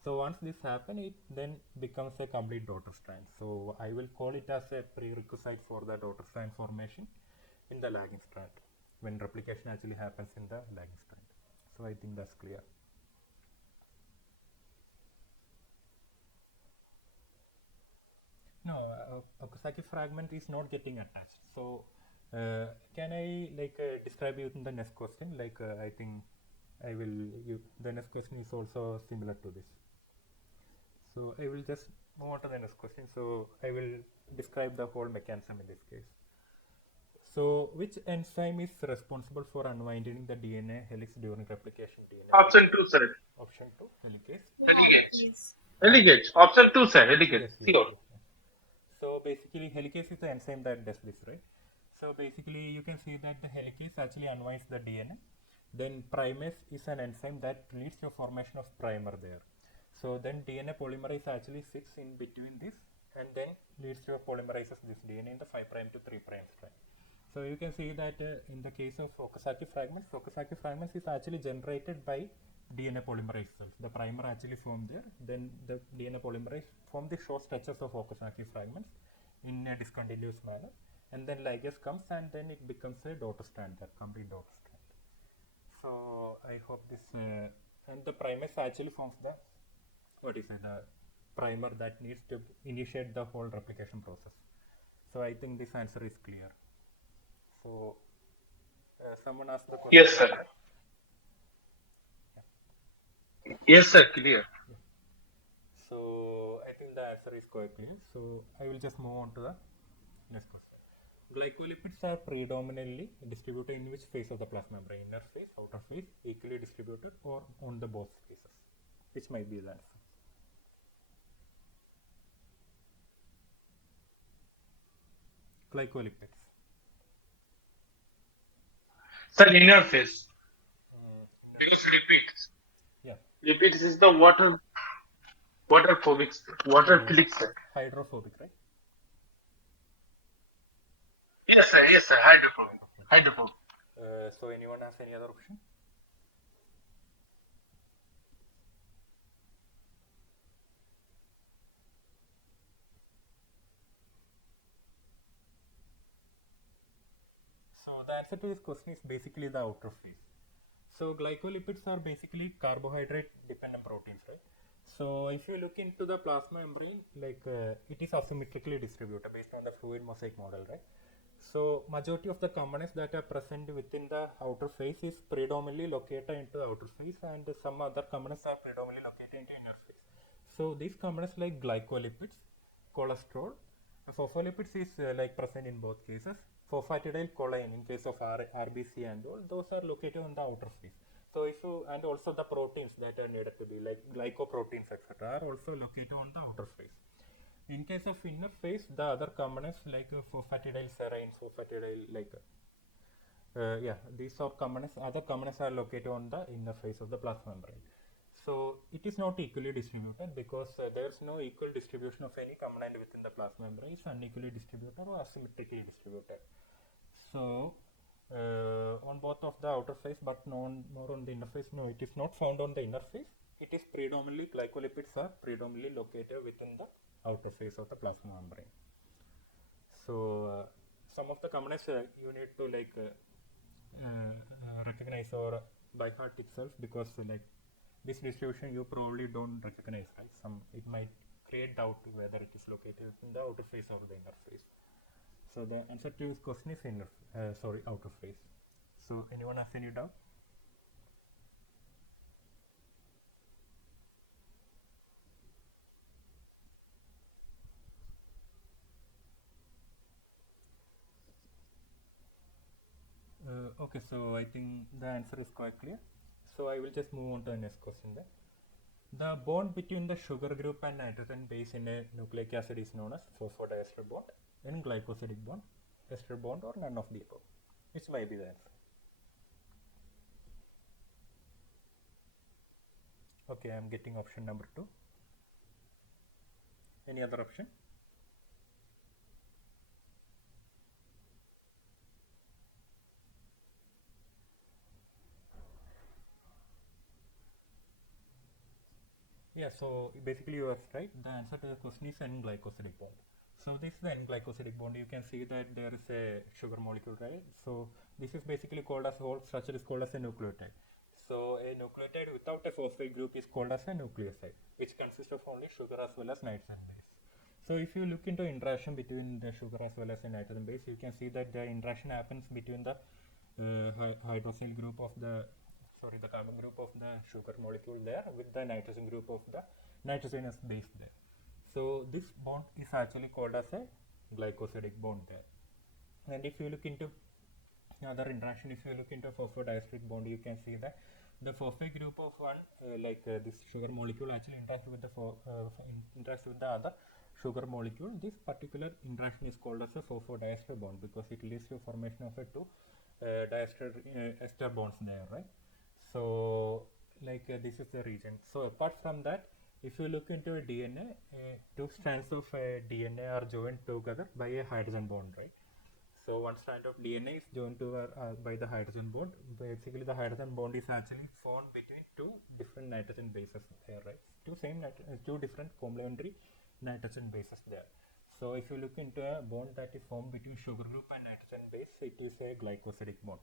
So once this happens, it then becomes a complete daughter strand. So I will call it as a prerequisite for the daughter strand formation in the lagging strand when replication actually happens in the lagging strand. So I think that's clear. No, Okazaki fragment is not getting attached. So can I like describe you in the next question? Like I think I will. The next question is also similar to this. So I will just move on to the next question. So I will describe the whole mechanism in this case. So which enzyme is responsible for unwinding the DNA helix during replication DNA? Option 2, sir. Option 2, helicase. Helicase. Yes. Helicase. Option 2, sir. Helicase. Yes, yes, Sure. yes. So basically helicase is the enzyme that does this, right? So basically you can see that the helicase actually unwinds the DNA. Then primase is an enzyme that leads to formation of primer there. So then DNA polymerase actually sits in between this and then leads to polymerizes this DNA in the 5' to 3' strand. So you can see that in the case of Okazaki fragments is actually generated by DNA polymerase cells. The primer actually formed there, then the DNA polymerase form the short stretches of Okazaki fragments in a discontinuous manner, and then ligase comes and then it becomes a daughter strand, that complete daughter strand. So I hope this and the primase actually forms the what is it, the primer that needs to initiate the whole replication process. So I think this answer is clear. So someone asked the question. Yes, sir. Yes, sir. Clear. So I think the answer is quite clear. So I will just move on to the next question. Glycolipids are predominantly distributed in which phase of the plasma membrane? Inner phase, outer phase, equally distributed, or on the both phases? Which might be the answer. Glycolipids. Sir, inner phase. Inner Because phase. lipids. Yeah. Lipids is the waterphobic, waterphilic, sir. Hydrophobic, right? Yes, sir. Yes, sir. Hydrophobic. Hydrophobic. So anyone has any other option? So the answer to this question is basically the outer phase. So glycolipids are basically carbohydrate dependent proteins, right? So if you look into the plasma membrane, it is asymmetrically distributed based on the fluid mosaic model, right? So majority of the components that are present within the outer phase is predominantly located into the outer phase, and some other components are predominantly located into inner phase. So these components like glycolipids, cholesterol, phospholipids is present in both cases. Phosphatidyl-choline in case of RBC and all, those are located on the outer phase. So if you, and also the proteins that are needed to be like glycoproteins etc. are also located on the outer phase. In case of inner phase, the other components like phosphatidylserines, these are components, other components are located on the inner phase of the plasma membrane. So it is not equally distributed because there is no equal distribution of any component within the plasma membrane. It's unequally distributed or asymmetrically distributed. So on both of the outer phase, but more on the inner phase. No, it is not found on the inner phase. It is predominantly, glycolipids are predominantly located within the outer phase of the plasma membrane. So some of the components you need to recognize or by heart itself, because this distribution you probably don't recognize, right? It might create doubt whether it is located in the outer phase or the inner phase. So the answer to this question is outer phase. So anyone has any doubt? Okay, so I think the answer is quite clear. So I will just move on to the next question then. The bond between the sugar group and nitrogen base in a nucleic acid is known as phosphodiester bond, and glycosidic bond, ester bond, or none of the above. Which might be the answer. Okay, I am getting option number 2. Any other option? Yeah, so basically you are right. The answer to the question is N-glycosidic bond. So this is the N-glycosidic bond. You can see that there is a sugar molecule, right? So this is basically called as, whole structure is called as a nucleotide. So a nucleotide without a phosphate group is called as a nucleoside, which consists of only sugar as well as nitrogen base. So if you look into interaction between the sugar as well as a nitrogen base, you can see that the interaction happens between the hydroxyl group of the carbon group of the sugar molecule there with the nitrogen group of the nitrogenous base there. So this bond is actually called as a glycosidic bond there. And if you look into other interaction, if you look into phosphodiesteric bond, you can see that the phosphate group of one this sugar molecule actually interacts with the other sugar molecule. This particular interaction is called as a phosphodiester bond because it leads to formation of a two ester bonds there, right? So this is the region. So apart from that, if you look into a DNA, two strands of DNA are joined together by a hydrogen bond, right? So one strand of DNA is joined to by the hydrogen bond. Basically, the hydrogen bond is actually formed between two different nitrogen bases there, right? Two different complementary nitrogen bases there. So if you look into a bond that is formed between sugar group and nitrogen base, it is a glycosidic bond.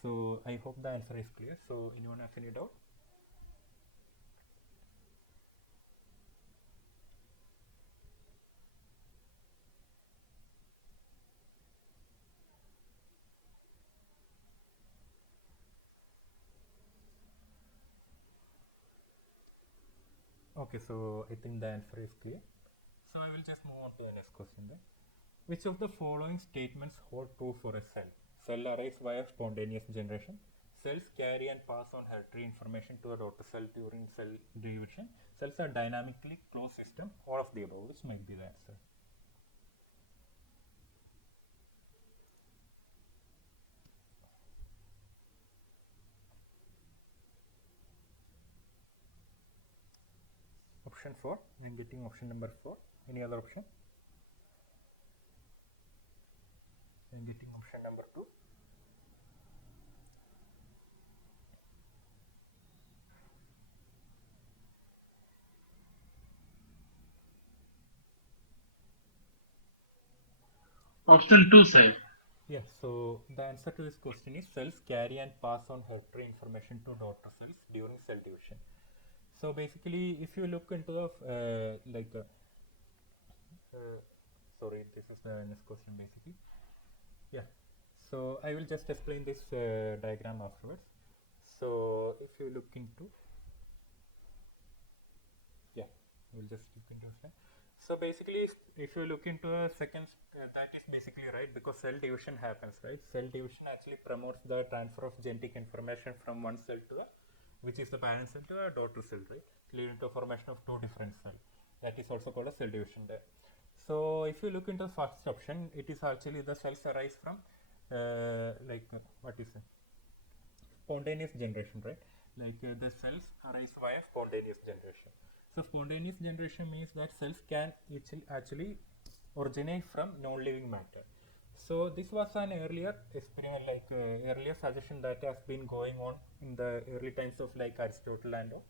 So I hope the answer is clear. So anyone has any doubt? Okay, so I think the answer is clear. So I will just move on to the next question then. Which of the following statements hold true for a cell? Cell arise via spontaneous generation. Cells carry and pass on hereditary information to a daughter cell during cell division. Cells are dynamically closed system. All of the above, which might be the answer. Option 4. I am getting option number 4. Any other option? I am getting option number 2. Option 2, sir. Yes, so the answer to this question is cells carry and pass on hereditary information to daughter cells during cell division. So basically, if you look into sorry, this is the next question basically. Yeah, so I will just explain this diagram afterwards. So if you look into, yeah, we'll just look into that. So basically, if you look into a second, that is basically right, because cell division happens, right? Cell division actually promotes the transfer of genetic information from one cell to a, which is the parent cell, to a daughter cell, right? Leading to formation of two different cells. That is also called a cell division there. So if you look into the first option, it is actually the cells arise from what is it? Spontaneous generation, right? The cells arise via spontaneous generation. So spontaneous generation means that cells can actually originate from non-living matter. So this was an earlier experiment, earlier suggestion that has been going on in the early times of like Aristotle and all.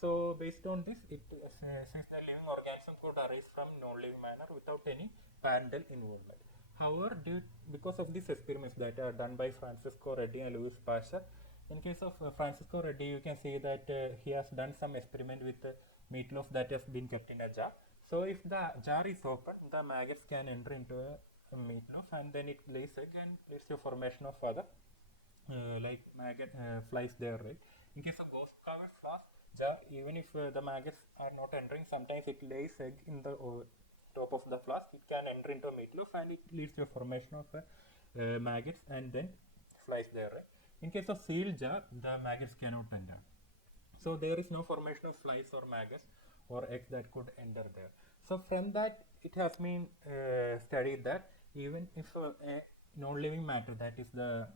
So based on this, it since the living organism could arise from non-living manner without any parental involvement. However, because of these experiments that are done by Francisco Reddy and Louis Pasteur, in case of Francisco Reddy, you can see that he has done some experiment with meatloaf that has been kept in a jar. So if the jar is open, the maggots can enter into a meatloaf and then it lays egg and leads to formation of other maggot flies there, right? In case of ghost covered flask jar, even if the maggots are not entering, sometimes it lays egg in the top of the flask. It can enter into a meatloaf and it leads to a formation of maggots and then flies there, right? In case of sealed jar, the maggots cannot enter. So there is no formation of flies or maggots or eggs that could enter there. So from that, it has been studied that even if a non-living matter, that is the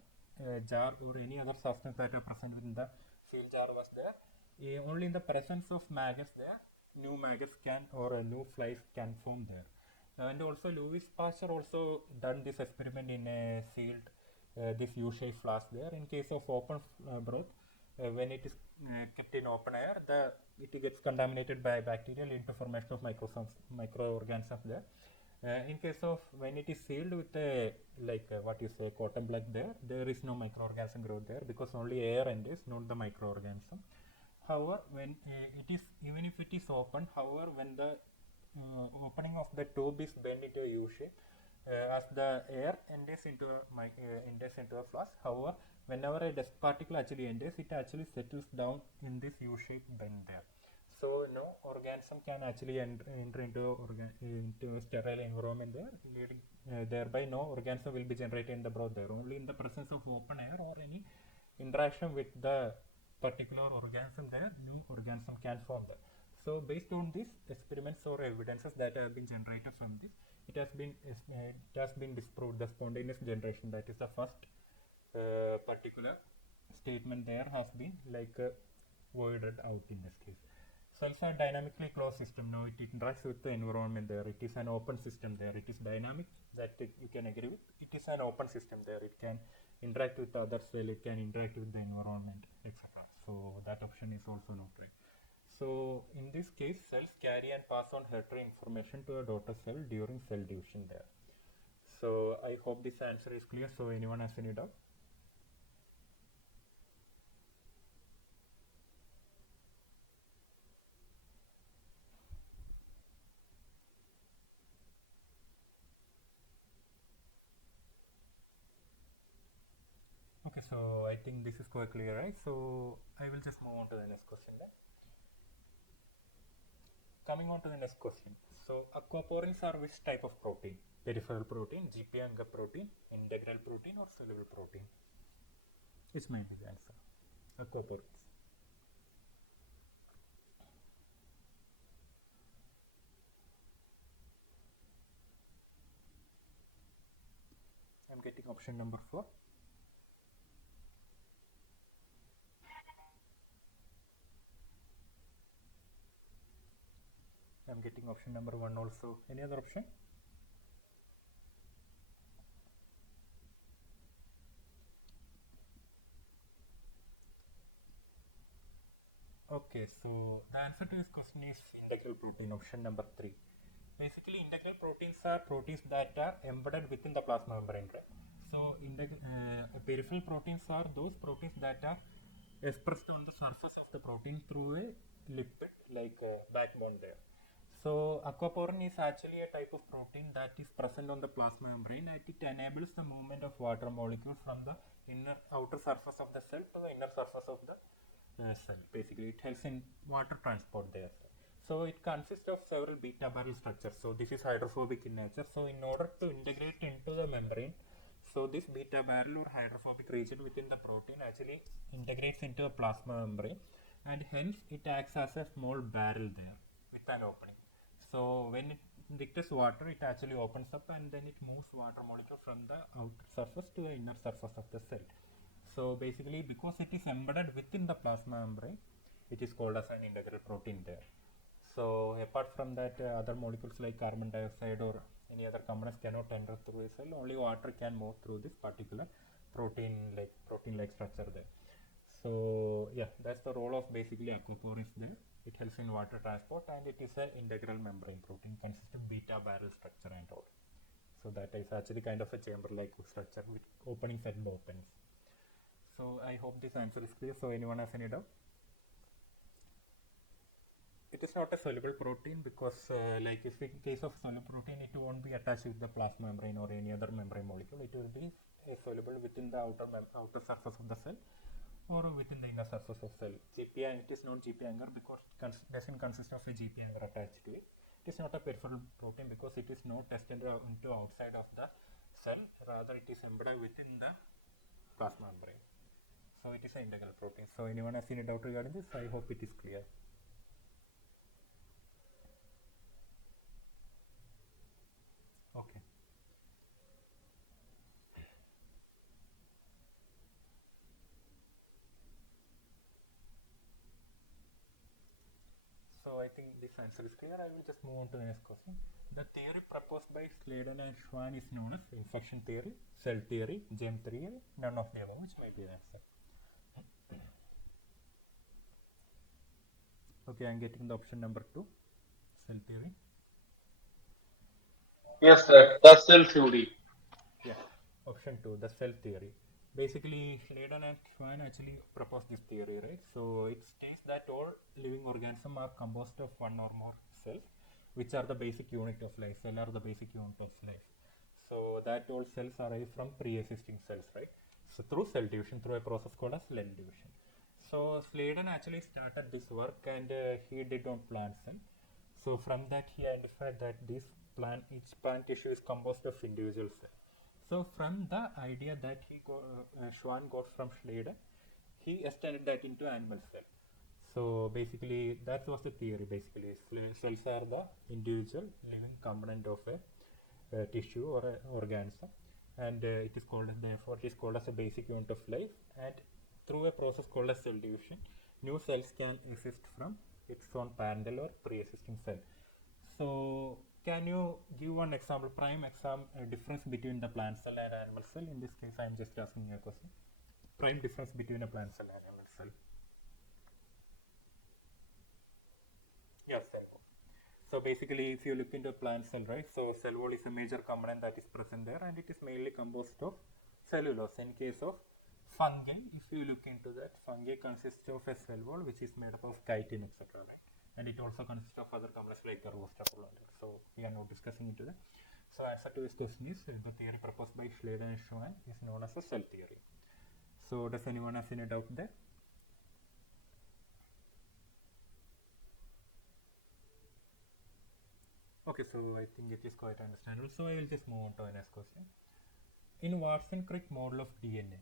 jar or any other substance that are present in the sealed jar was there, only in the presence of maggots there, new maggots can or new flies can form there. And also Louis Pasteur also done this experiment in a sealed this U-shaped flask there. In case of open broth, when it is kept in open air, it gets contaminated by bacteria, leading to formation of microorganisms there. In case of when it is sealed with a what you say cotton plug there is no microorganism growth there because only air enters, not the microorganism. However, when it is even if it is open, however, when the opening of the tube is bent into a U shape, as the air enters into a flask. However, whenever a dust particle actually enters, it actually settles down in this U-shaped bend there. So no organism can actually enter into a sterile environment there, leading thereby no organism will be generated in the broth there. Only in the presence of open air or any interaction with the particular organism there, new organism can form there. So based on these experiments or evidences that have been generated from this, it has been disproved the spontaneous generation, that is the first particular statement there has been voided out in this case. Cells are dynamically closed system. Now it interacts with the environment there. It is an open system there. It is dynamic, that you can agree with. It is an open system there. It can interact with other cell. It can interact with the environment, etc. So that option is also not right. So in this case, cells carry and pass on hereditary information to a daughter cell during cell division there. So I hope this answer is clear. So anyone has any doubt? Okay, so I think this is quite clear, right? So I will just move on to the next question then. coming on to the next question. So aquaporins are which type of protein? Peripheral protein, GPA anchor protein, integral protein, or soluble protein? Which might be the answer? Aquaporins. I'm getting option number 4. I'm getting option number 1 also. Any other option? Okay, so the answer to this question is integral protein, option number 3. Basically, integral proteins are proteins that are embedded within the plasma membrane, right? So, peripheral proteins are those proteins that are expressed on the surface of the protein through a lipid like a backbone there. So, aquaporin is actually a type of protein that is present on the plasma membrane and it enables the movement of water molecules from the outer surface of the cell to the inner surface of the cell. Basically, it helps in water transport there. So it consists of several beta barrel structures. So this is hydrophobic in nature. So in order to integrate into the membrane, so this beta barrel or hydrophobic region within the protein actually integrates into a plasma membrane, and hence it acts as a small barrel there with an opening. So when it detects water, it actually opens up and then it moves water molecule from the outer surface to the inner surface of the cell. So basically, because it is embedded within the plasma membrane, it is called as an integral protein there. So apart from that, other molecules like carbon dioxide or any other components cannot enter through a cell. Only water can move through this particular protein-like structure there. So yeah, that's the role of basically aquaporins there. It helps in water transport and it is an integral membrane protein consists of beta barrel structure and all. So that is actually kind of a chamber-like structure with openings and openings. So I hope this answer is clear. So anyone has any doubt? It is not a soluble protein because like if in case of soluble protein, it won't be attached with the plasma membrane or any other membrane molecule. It will be soluble within the outer surface of the cell or within the inner surface of cell. GPA, it is not GPA anchor because it doesn't consist of a GPA anchor attached to it. It is not a peripheral protein because it is not extended into outside of the cell. Rather, it is embedded within the plasma membrane. So it is an integral protein. So anyone has any doubt regarding this? I hope it is clear. Okay. So I think this answer is clear. I will just move on to the next question. The theory proposed by Sladen and Schwann is known as infection theory, cell theory, germ theory, none of the above, which might be the answer. Okay, I am getting the option number 2, cell theory. Yes, sir. The cell theory. Yeah, option 2, the cell theory. Basically, Sladen and Schwann actually proposed this theory, right? So it states that all living organisms are composed of one or more cells, which are the basic unit of life. Cell are the basic unit of life. So that all cells arise from pre-existing cells, right? So through cell division, through a process called as cell division. So Sladen actually started this work and he did on plant cell. So from that he identified that each plant tissue is composed of individual cells. So from the idea that Schwann got from Sladen, he extended that into animal cell. So basically that was the theory. Basically cells are the individual living component of a tissue or an organism, and it is called therefore it is called as a basic unit of life, and through a process called as cell division, new cells can exist from its own parental or pre-existing cell. So can you give one example, difference between the plant cell and animal cell? In this case, I am just asking you a question. Prime difference between a plant cell and animal cell. Yes, cell wall. So basically, if you look into a plant cell, right? So cell wall is a major component that is present there, and it is mainly composed of cellulose. In case of fungi, if you look into that, fungi consists of a cell wall which is made up of chitin, etc. Right? And it also consists of other components like the rostopol. So we are not discussing into that. So answer to this question is the theory proposed by Sladen and Schwann is known as a cell theory. So does anyone have any doubt there? Okay, so I think it is quite understandable. So I will just move on to the next question. In Watson-Crick model of DNA,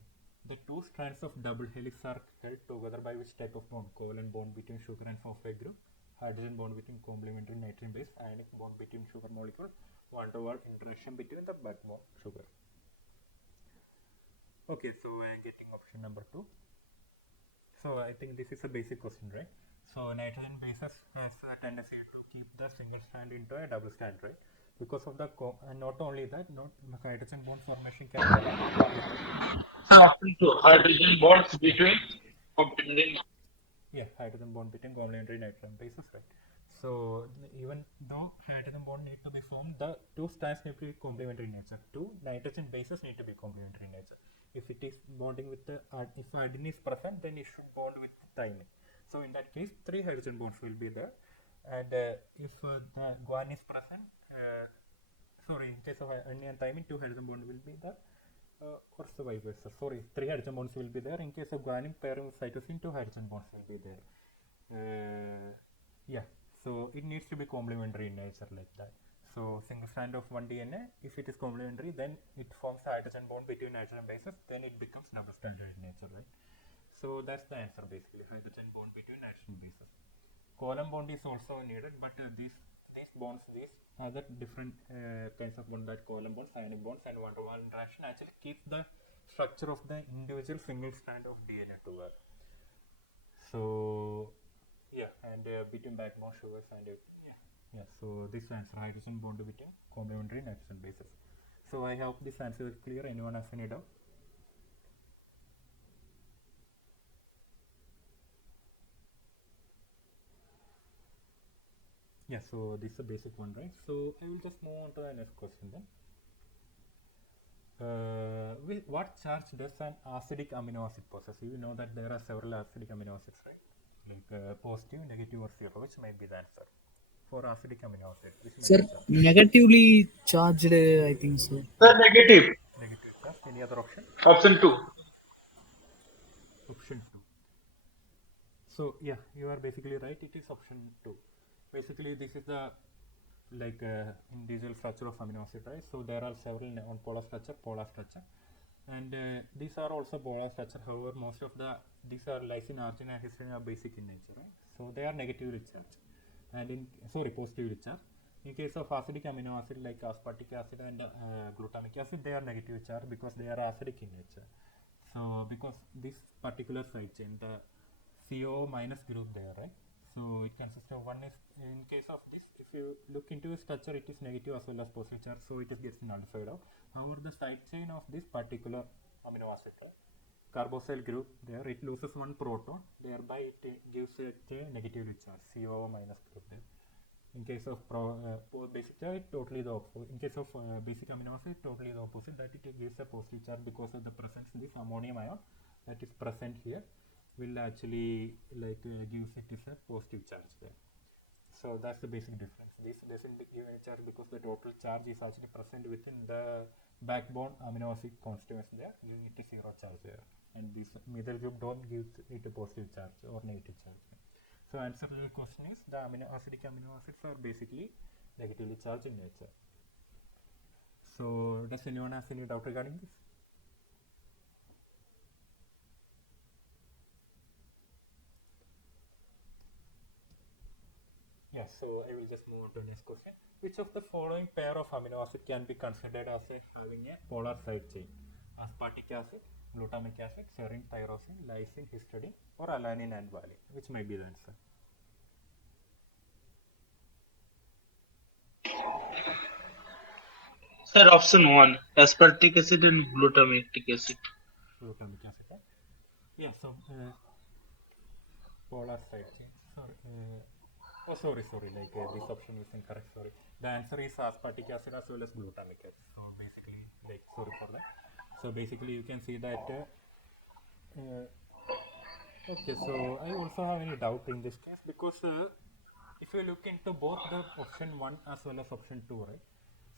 the two strands of double helix are held together by which type of bond? Covalent bond between sugar and phosphate group, hydrogen bond between complementary nitrogen base, ionic bond between sugar molecule, van-der-Waals interaction between the backbone sugar. Okay, so I am getting option number 2. So I think this is a basic question, right? So nitrogen bases has a tendency to keep the single strand into a double strand, right? Because of the and not only that, not hydrogen bond formation can happen. Option 2, hydrogen bonds between complementary. Hydrogen bond between complementary nitrogen bases, right? So even though hydrogen bond need to be formed, the two strands need to be complementary in nature. Two nitrogen bases need to be complementary in nature. If it is bonding with the if adenine is present, then it should bond with thymine. So in that case, three hydrogen bonds will be there, and if the guanine is present, in case of adenine and thymine, two hydrogen bond will be there. Or so vice versa. Sorry, three hydrogen bonds will be there. In case of guanine pairing with cytosine, two hydrogen bonds will be there. So it needs to be complementary in nature like that. So single strand of one DNA, if it is complementary, then it forms a hydrogen bond between nitrogen bases. Then it becomes double stranded in nature, right? So that's the answer basically. Hydrogen bond between nitrogen bases. Covalent bond is also needed, but these other different kinds of bonds, that covalent bonds, ionic bonds, and van-der-Waals interaction actually keeps the structure of the individual single strand of DNA together. So and between backbone sugars and so this answer, hydrogen bond between complementary nitrogen bases. So I hope this answer is clear. Anyone has any doubt? So this is a basic one, right? So I will just move on to the next question then. With what charge does an acidic amino acid possess? You know that there are several acidic amino acids, right? Like positive, negative, or zero, which might be the answer for acidic amino acid. Sir, negatively charged, I think so. The negative. Negative charge. Any other option? Option 2. Option 2. So you are basically right. It is option 2. Basically, this is the individual structure of amino acid, right? So there are several non-polar structure, polar structure, and these are also polar structure. However, most of these are lysine, arginine, and histidine are basic in nature, right? So they are negatively charged, and positively charged. In case of acidic amino acid like aspartic acid and glutamic acid, they are negatively charged because they are acidic in nature. So because this particular side chain, the CO minus group there, right? So it consists of one is, in case of this, if you look into the structure, it is negative as well as positive charge, so it is gets nullified out. However, the side chain of this particular amino acid, right, carboxyl group there, it loses one proton, thereby it gives it a negatively charged CO minus group there. In case of basic charge, totally the opposite. In case of basic amino acid, totally the opposite, that it gives a positive charge because of the presence of this ammonium ion that is present here will actually gives it is a positive charge there. So that's the basic difference. This doesn't give any charge because the total charge is actually present within the backbone amino acid constituents there, giving it a zero charge there. And this middle group don't give it a positive charge or negative charge. So answer to the question is the acidic amino acids are basically negatively charged in nature. So does anyone have any doubt regarding this? So I will just move on to the next question. Which of the following pair of amino acid can be considered as having a polar side chain? Aspartic acid, glutamic acid, serine, tyrosine, lysine, histidine, or alanine and valine? Which might be the answer? Sir, option 1. Aspartic acid and glutamic acid. Glutamic acid, right? So polar side chain. Sorry, this option is incorrect, sorry. The answer is aspartic acid as well as glutamic acid. So basically, sorry for that. So basically you can see that okay, so I also have any doubt in this case because if you look into both the option 1 as well as option 2, right?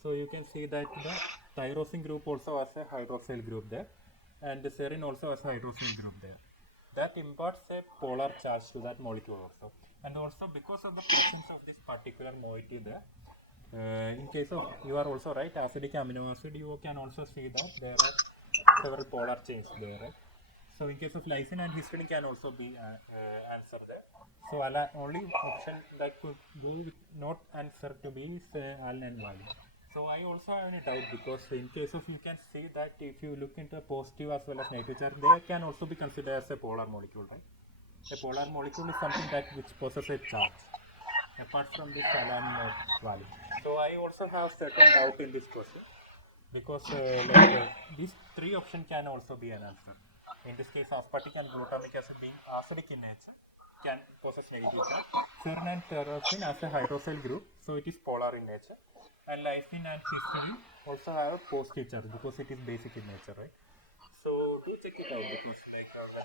So you can see that the tyrosine group also has a hydroxyl group there, and the serine also has a hydroxyl group there. That imparts a polar charge to that molecule also. And also because of the presence of this particular moiety there, In case of, you are also right, acidic amino acid, you can also see that there are several polar chains there, right? So in case of lysine and histidine can also be answer there. So only option that could go with not answer to be is alanine and valine. So I also have a doubt, because in case of, you can see that if you look into a positive as well as negative charge, they can also be considered as a polar molecule, right? A polar molecule is something that which possesses a charge, apart from this alanine or valine. So I also have certain doubt in this question, because these three options can also be an answer. In this case, aspartic and glutamic acid being acidic in nature can possess negative charge. Serine and tyrosine as a hydroxyl group, so it is polar in nature. And lysine and histidine also have a positive charge because it is basic in nature, right? So do check it out, because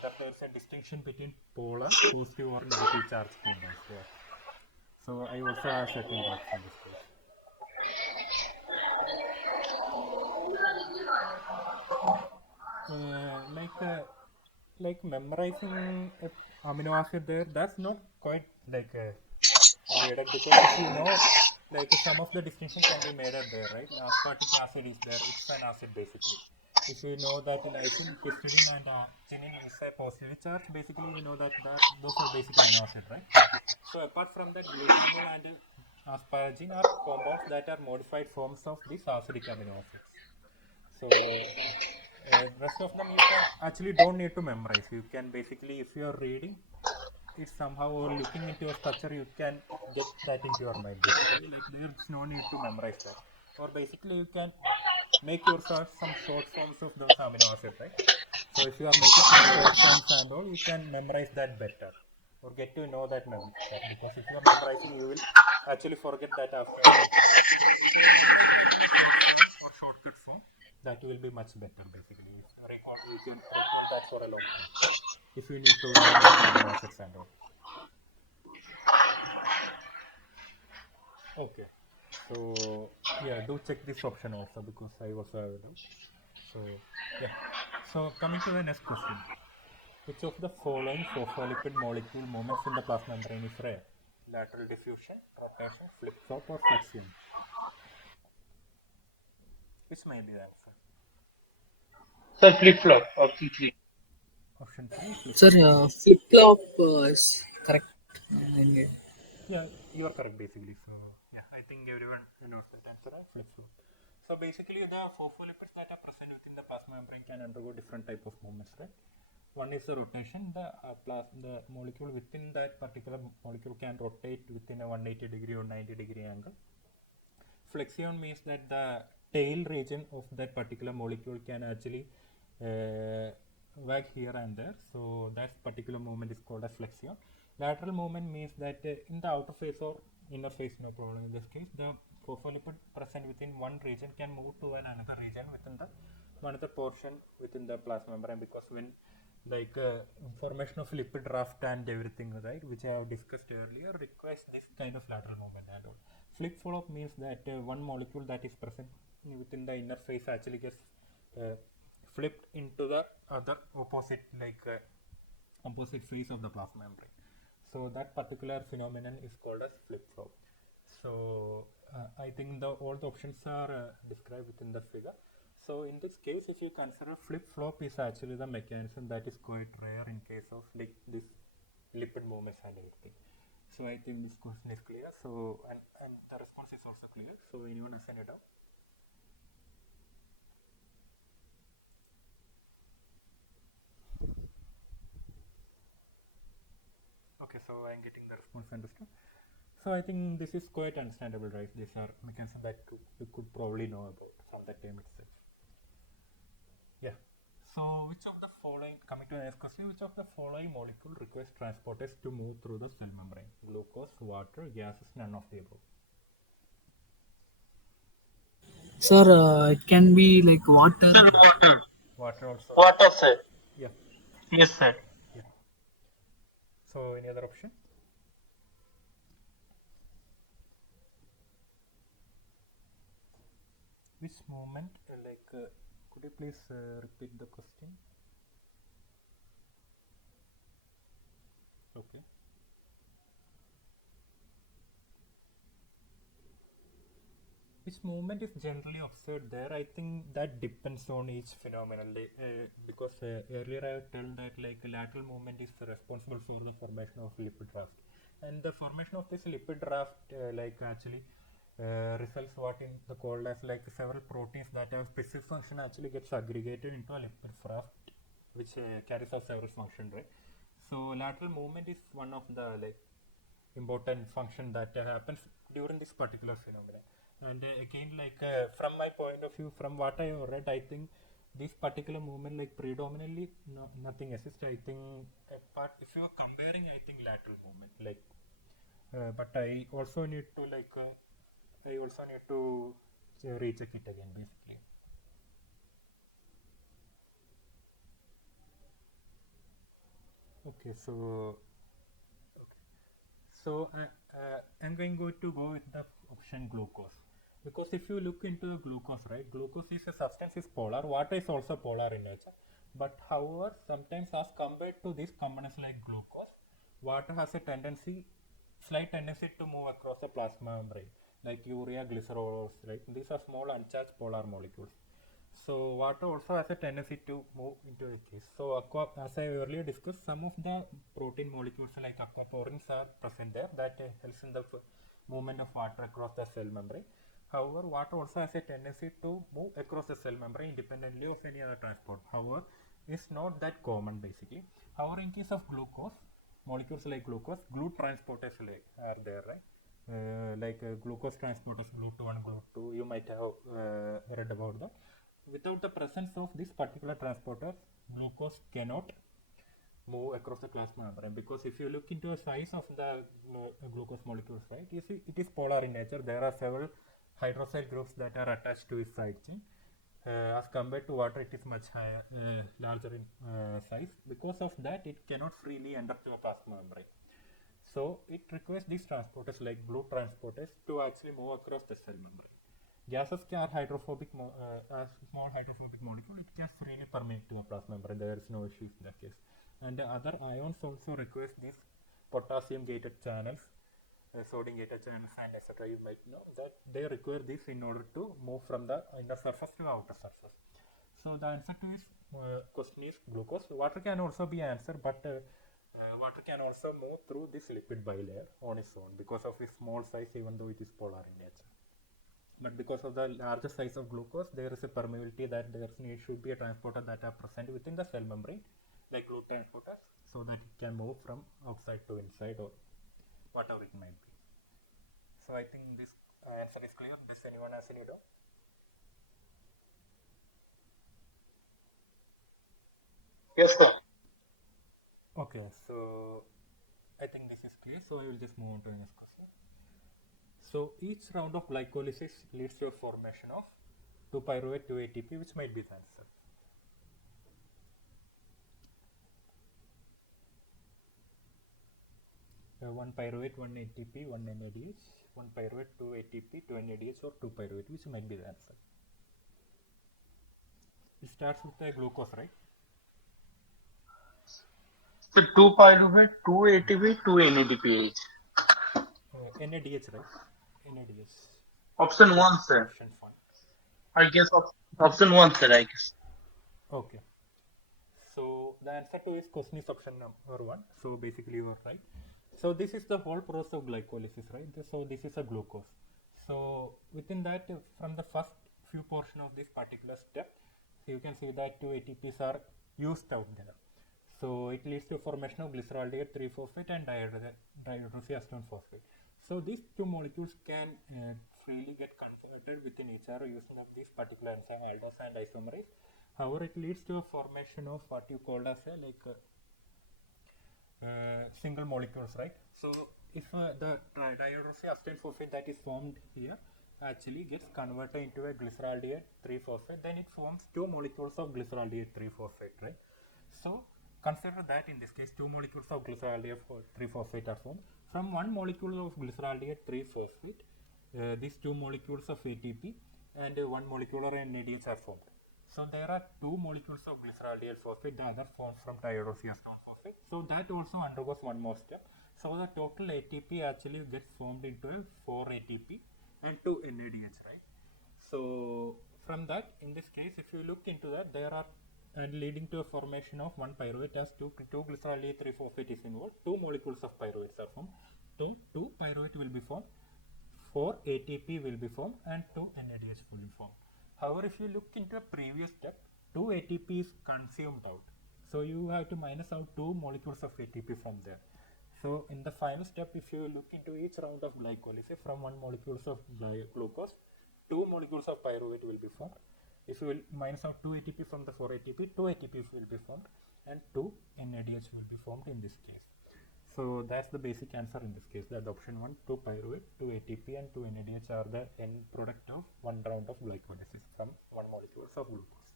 whether there is a distinction between polar, positive or negative charge compounds there. So I also have certain doubts in this case. Like memorizing amino acid there, that's not quite needed, because if you know, like some of the distinction can be made at there, right? Aspartic acid is there, it's an acid basically. If you know that lysine, histidine and thymine is a positive charge, basically we know that those are basic amino acid, right? So apart from that, glutamyl and asparagine are compounds that are modified forms of these acidic amino acids. So rest of them you can actually don't need to memorize. You can basically, if you are reading it somehow or looking into your structure, you can get that into your mind basically. Like there's no need to memorize that. Or basically you can make yourself some short forms of those amino acids, right? So if you are making some short forms and all, you can memorize that better or get to know that because if you are memorizing, you will actually forget that after or shortcut form. That will be much better basically. If recall, you can recall that for a long time if you need to know those amino acids and all. Okay, so yeah, do check this option also, because I also have a doubt. So yeah, so coming to the next question, which of the following phospholipid molecule movements in the plasma membrane is rare? Lateral diffusion, rotation, flip-flop or flexion? Which may be the answer? Sir, flip flop, option 3. Option 3, Sir, flip-flop. flip flop is correct. Yeah, you are correct basically. So yeah, I think everyone knows that answer, right? Flip-flop. So basically, the phospholipids that are present within the plasma membrane can undergo different type of movements, right? One is the rotation. The molecule within that particular molecule can rotate within a 180 degree or 90 degree angle. Flexion means that the tail region of that particular molecule can actually wag here and there. So that particular movement is called as flexion. Lateral movement means that in the outer phase or inner phase, no problem in this case, the phospholipid present within one region can move to another region within the another portion within the plasma membrane, because when formation of lipid raft and everything, right, which I have discussed earlier, requires this kind of lateral movement and all. Flip flop means that one molecule that is present within the inner phase actually gets flipped into the other opposite phase of the plasma membrane. So that particular phenomenon is called as flip flop. So I think all the options are described within the figure. So in this case, if you consider flip flop is actually the mechanism that is quite rare in case of like this lipid movements and everything. So I think this question is clear. So and the response is also clear. So anyone has any doubt? Okay, so I'm getting the response understood. So I think this is quite understandable, right? These are mechanisms that you could probably know about from the term itself. Yeah. So which of the following, coming to the next question, which of the following molecule requires transporters to move through the cell membrane? Glucose, water, gases, none of the above. Sir, it can be like water. Sir, water. Water also. Water, sir. Yeah. Yes, sir. Yeah. So any other option? Which movement, could you please repeat the question? Okay. which movement is generally observed there, I think that depends on each phenomenon. Because earlier I told that like lateral movement is responsible for the formation of lipid raft, and the formation of this lipid raft actually results what in the called as like several proteins that have specific function actually gets aggregated into a lipid raft, which carries out several functions, right? So lateral movement is one of the like important function that happens during this particular phenomenon. And again, from my point of view, from what I have read, I think this particular movement like predominantly nothing exists. I think apart if you are comparing, I think lateral movement but I also need to recheck it again basically. Okay, so I'm going to go with the option glucose, because if you look into the glucose, right, glucose is a substance is polar. Water is also polar in nature, but however, sometimes as compared to these components like glucose, water has a slight tendency to move across the plasma membrane, like urea, glycerols, right? These are small uncharged polar molecules. So water also has a tendency to move into a case. So as I earlier discussed, some of the protein molecules like aquaporins are present there that helps in the movement of water across the cell membrane. However, water also has a tendency to move across the cell membrane independently of any other transport. However, it's not that common basically. However, in case of glucose, molecules like glucose, glue transporters are there, right? Glucose transporters, GLUT1, GLUT2, you might have read about that. Without the presence of this particular transporter, glucose cannot move across the plasma membrane, because if you look into the size of the glucose molecules, right, you see it is polar in nature. There are several hydroxyl groups that are attached to its side chain. As compared to water, it is much higher, larger in size. Because of that, it cannot freely enter to a plasma membrane. So it requires these transporters like blue transporters to actually move across the cell membrane. Gases are hydrophobic, as small hydrophobic molecule, it can freely permeate to a plasma membrane. There is no issue in that case. And the other ions also requires these potassium gated channels, sodium gated channels, and etc. You might know that they require this in order to move from the inner surface to outer surface. So the answer to this question is glucose. Water can also be answered, but water can also move through this lipid bilayer on its own because of its small size, even though it is polar in nature. But because of the larger size of glucose, there is a permeability that should be a transporter that are present within the cell membrane, like glue transporters, so that it can move from outside to inside or whatever it might be. So I think this answer is clear. Does anyone has any doubt? Yes, sir. Okay, so I think this is clear. So I will just move on to the next question. So each round of glycolysis leads to a formation of 2-pyruvate 2-ATP, which might be the answer. One pyruvate, one ATP, one NADH, one pyruvate, 2 ATP, 2 NADH, or 2 pyruvate, which might be the answer. It starts with a glucose, right? So 2 pyruvate, 2 ATP, 2 NADPH. NADH, right? NADH. Option 1, sir. Option 1. I guess option 1, sir, I guess. Okay. So the answer to this question is option number 1. So basically you are right. So this is the whole process of glycolysis, right? So this is a glucose. So within that, from the first few portion of this particular step, so you can see that 2 ATPs are used out there. So it leads to formation of glyceraldehyde 3-phosphate and dihydroxyacetone phosphate. So these two molecules can freely get converted within each other using of this particular enzyme aldose and isomerase. However, it leads to a formation of what you call as a single molecules, right? So if the dihydroxyacetone phosphate that is formed here actually gets converted into a glyceraldehyde 3-phosphate, then it forms two molecules of glyceraldehyde 3-phosphate, right? So consider that in this case 2 molecules of glyceraldehyde 3-phosphate are formed. From one molecule of glyceraldehyde 3-phosphate, these two molecules of ATP and one molecule of NADH are formed. So there are 2 molecules of glyceraldehyde phosphate, the other forms from dihydroxyacetone phosphate. So that also undergoes one more step. So the total ATP actually gets formed into a 4 ATP and 2 NADH, right? So from that, in this case, if you look into that, there are and leading to a formation of one pyruvate as two glycerol 3 phosphate is involved. Two molecules of pyruvates are formed. Two pyruvate will be formed. 4 ATP will be formed and 2 NADH will be formed. However, if you look into a previous step, 2 ATP is consumed out. So you have to minus out 2 molecules of ATP from there. So in the final step, if you look into each round of glycolysis, from 1 molecules of glucose, 2 molecules of pyruvate will be formed. If you will minus out 2 ATP from the 4 ATP, 2 ATPs will be formed and 2 NADH will be formed in this case. So that's the basic answer in this case, that option 1, 2 pyruvate, 2 ATP and 2 NADH are the end product of one round of glycolysis from 1 molecule of glucose.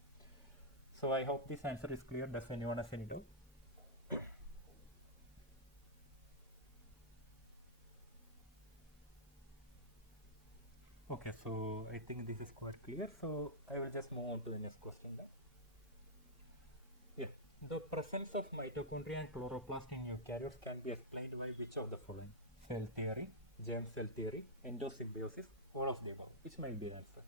So I hope this answer is clear. Does anyone have any doubt? Okay, so I think this is quite clear. So I will just move on to the next question now. Yeah, the presence of mitochondria and chloroplast in eukaryotes can be explained by which of the following? Cell theory, germ cell theory, endosymbiosis, all of the above. Which might be the answer?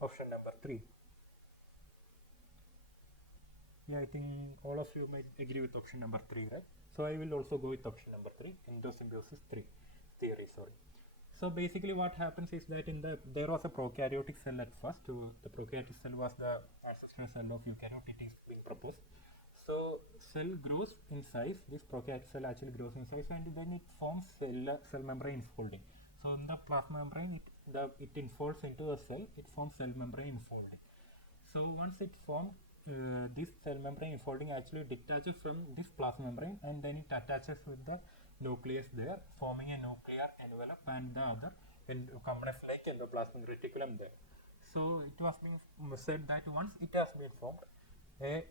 Option number 3. Yeah, I think all of you might agree with option number 3, right? So I will also go with option number 3, endosymbiosis theory. So basically what happens is that there was a prokaryotic cell at first. The prokaryotic cell was the ancestral cell of eukaryote, it is being proposed. So cell grows in size, this prokaryotic cell actually grows in size, and then it forms cell membrane folding. So in the plasma membrane, it enfolds into a cell, it forms cell membrane folding. So once it formed, this cell membrane folding actually detaches from this plasma membrane and then it attaches with the nucleus there, forming a nuclear envelope and the other complex like endoplasmic reticulum there. So it was being said that once it has been formed, a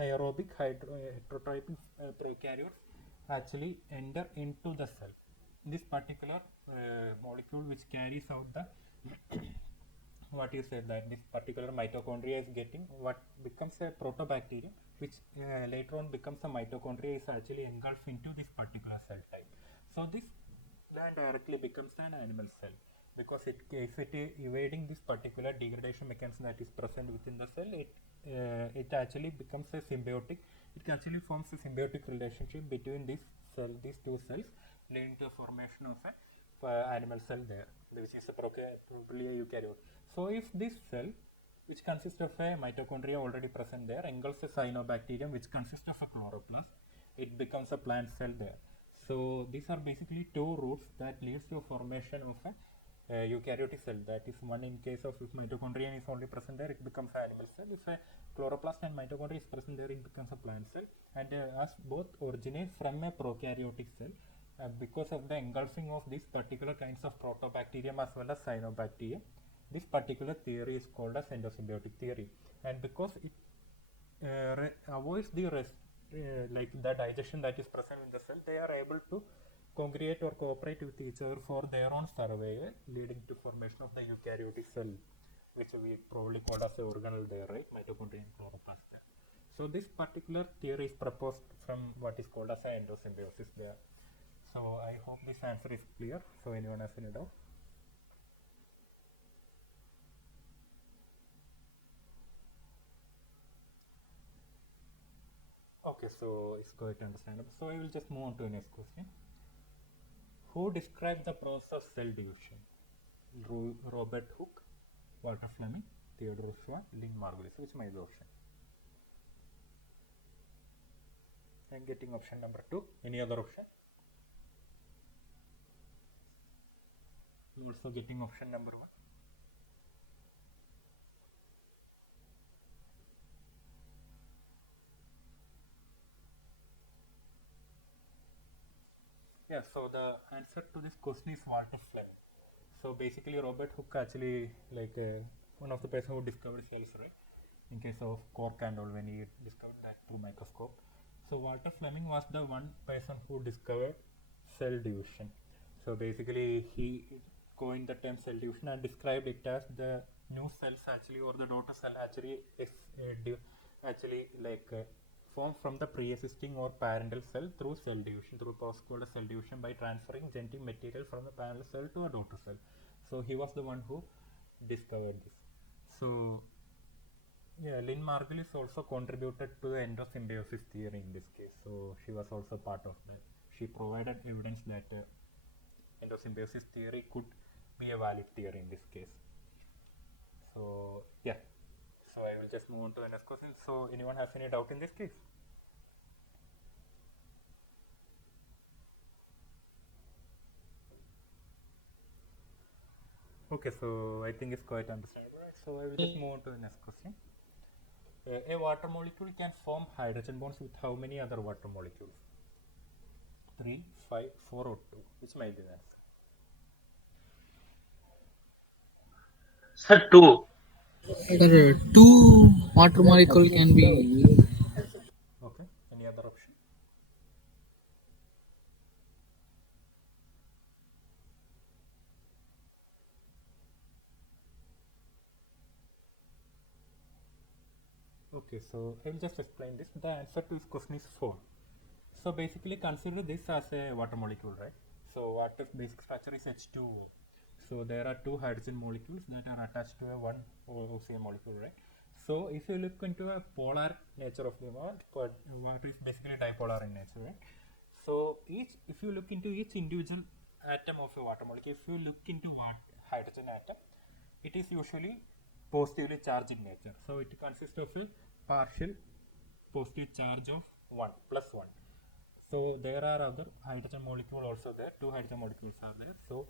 aerobic heterotrophic prokaryotes actually enter into the cell. This particular molecule which carries out the what you said, that this particular mitochondria is getting what becomes a protobacterium, which later on becomes a mitochondria, is actually engulfed into this particular cell type. So this then directly becomes an animal cell, because if it is evading this particular degradation mechanism that is present within the cell, it actually becomes a symbiotic. It actually forms a symbiotic relationship between these two cells, leading to the formation of a animal cell there, which is probably a eukaryote. So if this cell, which consists of a mitochondria already present there, engulfs a cyanobacterium which consists of a chloroplast, it becomes a plant cell there. So these are basically two routes that leads to a formation of a eukaryotic cell. That is, one in case of if mitochondria is only present there, it becomes an animal cell. If a chloroplast and mitochondria is present there, it becomes a plant cell. And as both originate from a prokaryotic cell, because of the engulfing of these particular kinds of protobacterium as well as cyanobacteria, this particular theory is called as endosymbiotic theory. And because it avoids the like the digestion that is present in the cell, they are able to congregate or cooperate with each other for their own survival, leading to formation of the eukaryotic cell, which we probably call as the organelle there, right? Mitochondria and chloroplast. So this particular theory is proposed from what is called as an endosymbiosis there. So I hope this answer is clear. So anyone has any doubt? Okay, so it's quite understandable. So I will just move on to the next question. Who described the process of cell division? Robert Hooke, Walter Fleming, Theodore Schwann, Lynn Margulis. Which might be option? I'm getting option number 2. Any other option? I'm also getting option number 1. Yeah, so the answer to this question is Walter Fleming. So basically Robert Hooke actually one of the person who discovered cells, right? In case of cork and all, when he discovered that through microscope. So Walter Fleming was the one person who discovered cell division. So basically he coined the term cell division and described it as the new cells actually, or the daughter cell actually formed from the pre-existing or parental cell through cell division, through process called cell division, by transferring genetic material from the parental cell to a daughter cell. So he was the one who discovered this. So yeah, Lynn Margulis also contributed to the endosymbiosis theory in this case. So she was also part of that. She provided evidence that endosymbiosis theory could be a valid theory in this case. So yeah, so I will just move on to the next question. So anyone has any doubt in this case? Okay, so I think it's quite understandable, right? So I will just move on to the next question. A water molecule can form hydrogen bonds with how many other water molecules? 3, 5, 4 or 2? Which might be the answer? Sir, 2. Sir, two water molecule can be. Okay, any other option? Okay, so I will just explain this. The answer to this question is 4. So basically consider this as a water molecule, right? So water's basic structure is H2O. So there are two hydrogen molecules that are attached to a one oxygen molecule, right? So if you look into a polar nature of the water is basically dipolar in nature, right? So if you look into each individual atom of a water molecule, if you look into hydrogen atom, it is usually positively charged in nature. So it consists of a partial positive charge of 1 plus 1. So there are other hydrogen molecule also there, two hydrogen molecules are there. So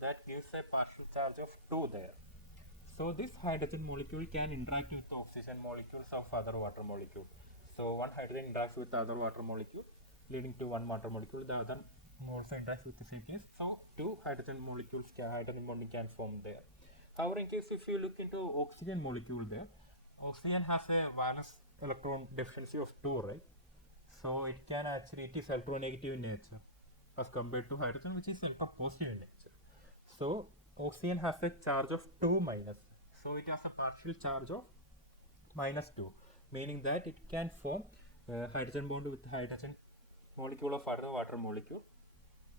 that gives a partial charge of 2 there. So this hydrogen molecule can interact with the oxygen molecules of other water molecule. So one hydrogen interacts with the other water molecule, leading to one water molecule. The other also interacts with the same case. So two hydrogen molecules, hydrogen bonding can form there. However, in case if you look into oxygen molecule there, oxygen has a valence electron deficiency of 2, right? So it can actually, it is electronegative in nature as compared to hydrogen, which is electropositive in nature. So oxygen has a charge of 2 minus. So it has a partial charge of minus 2, meaning that it can form hydrogen bond with hydrogen molecule of other water molecule.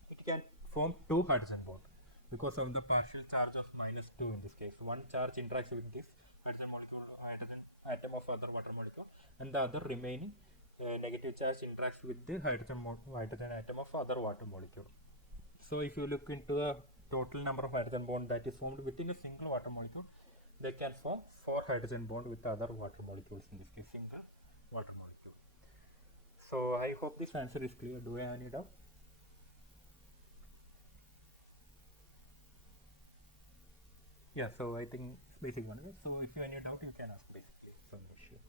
It can form two hydrogen bond because of the partial charge of minus 2 in this case. One charge interacts with this hydrogen molecule, hydrogen atom of other water molecule, and the other remaining negative charge interacts with the hydrogen atom of other water molecule. So if you look into the total number of hydrogen bond that is formed within a single water molecule, they can form 4 hydrogen bond with other water molecules, in this case single water molecule. So I hope this answer is clear. Do I have any doubt? Yeah, so I think it's basic one. So if you have any doubt, you can ask basically some issue.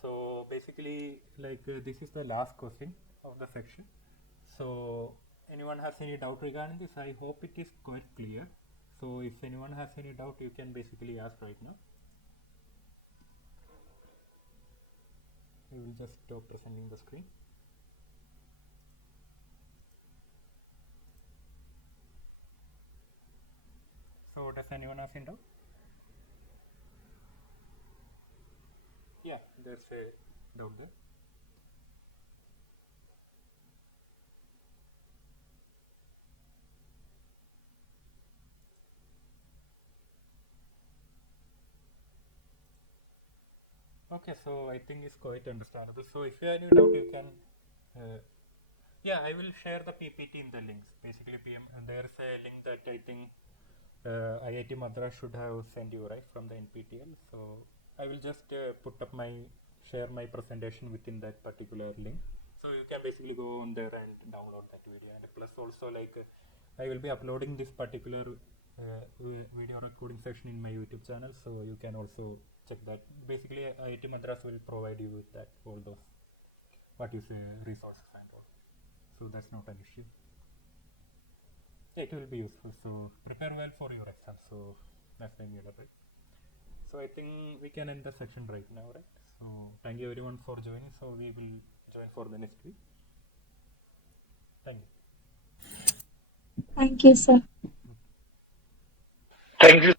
So basically, like this is the last question of the section. So anyone has any doubt regarding this? I hope it is quite clear. So if anyone has any doubt, you can basically ask right now. We will just stop presenting the screen. So does anyone have any doubt? Yeah, there's a doubt there. Okay, so I think it's quite understandable. So if you have any doubt, you can. Yeah, I will share the PPT in the links. Basically, there's a link that I think IIT Madras should have sent you, right, from the NPTEL. So I will just share my presentation within that particular link. So you can basically go on there and download that video. And plus also like I will be uploading this particular video recording session in my YouTube channel. So you can also check that. Basically IIT Madras will provide you with that, all those, what you say, resources and all. So that's not an issue. Yeah, it will be useful. So prepare well for your exam. So that's the idea, right? So I think we can end the section right now, right? So thank you everyone for joining. So we will join for the next week. Thank you. Thank you, sir. Thank you.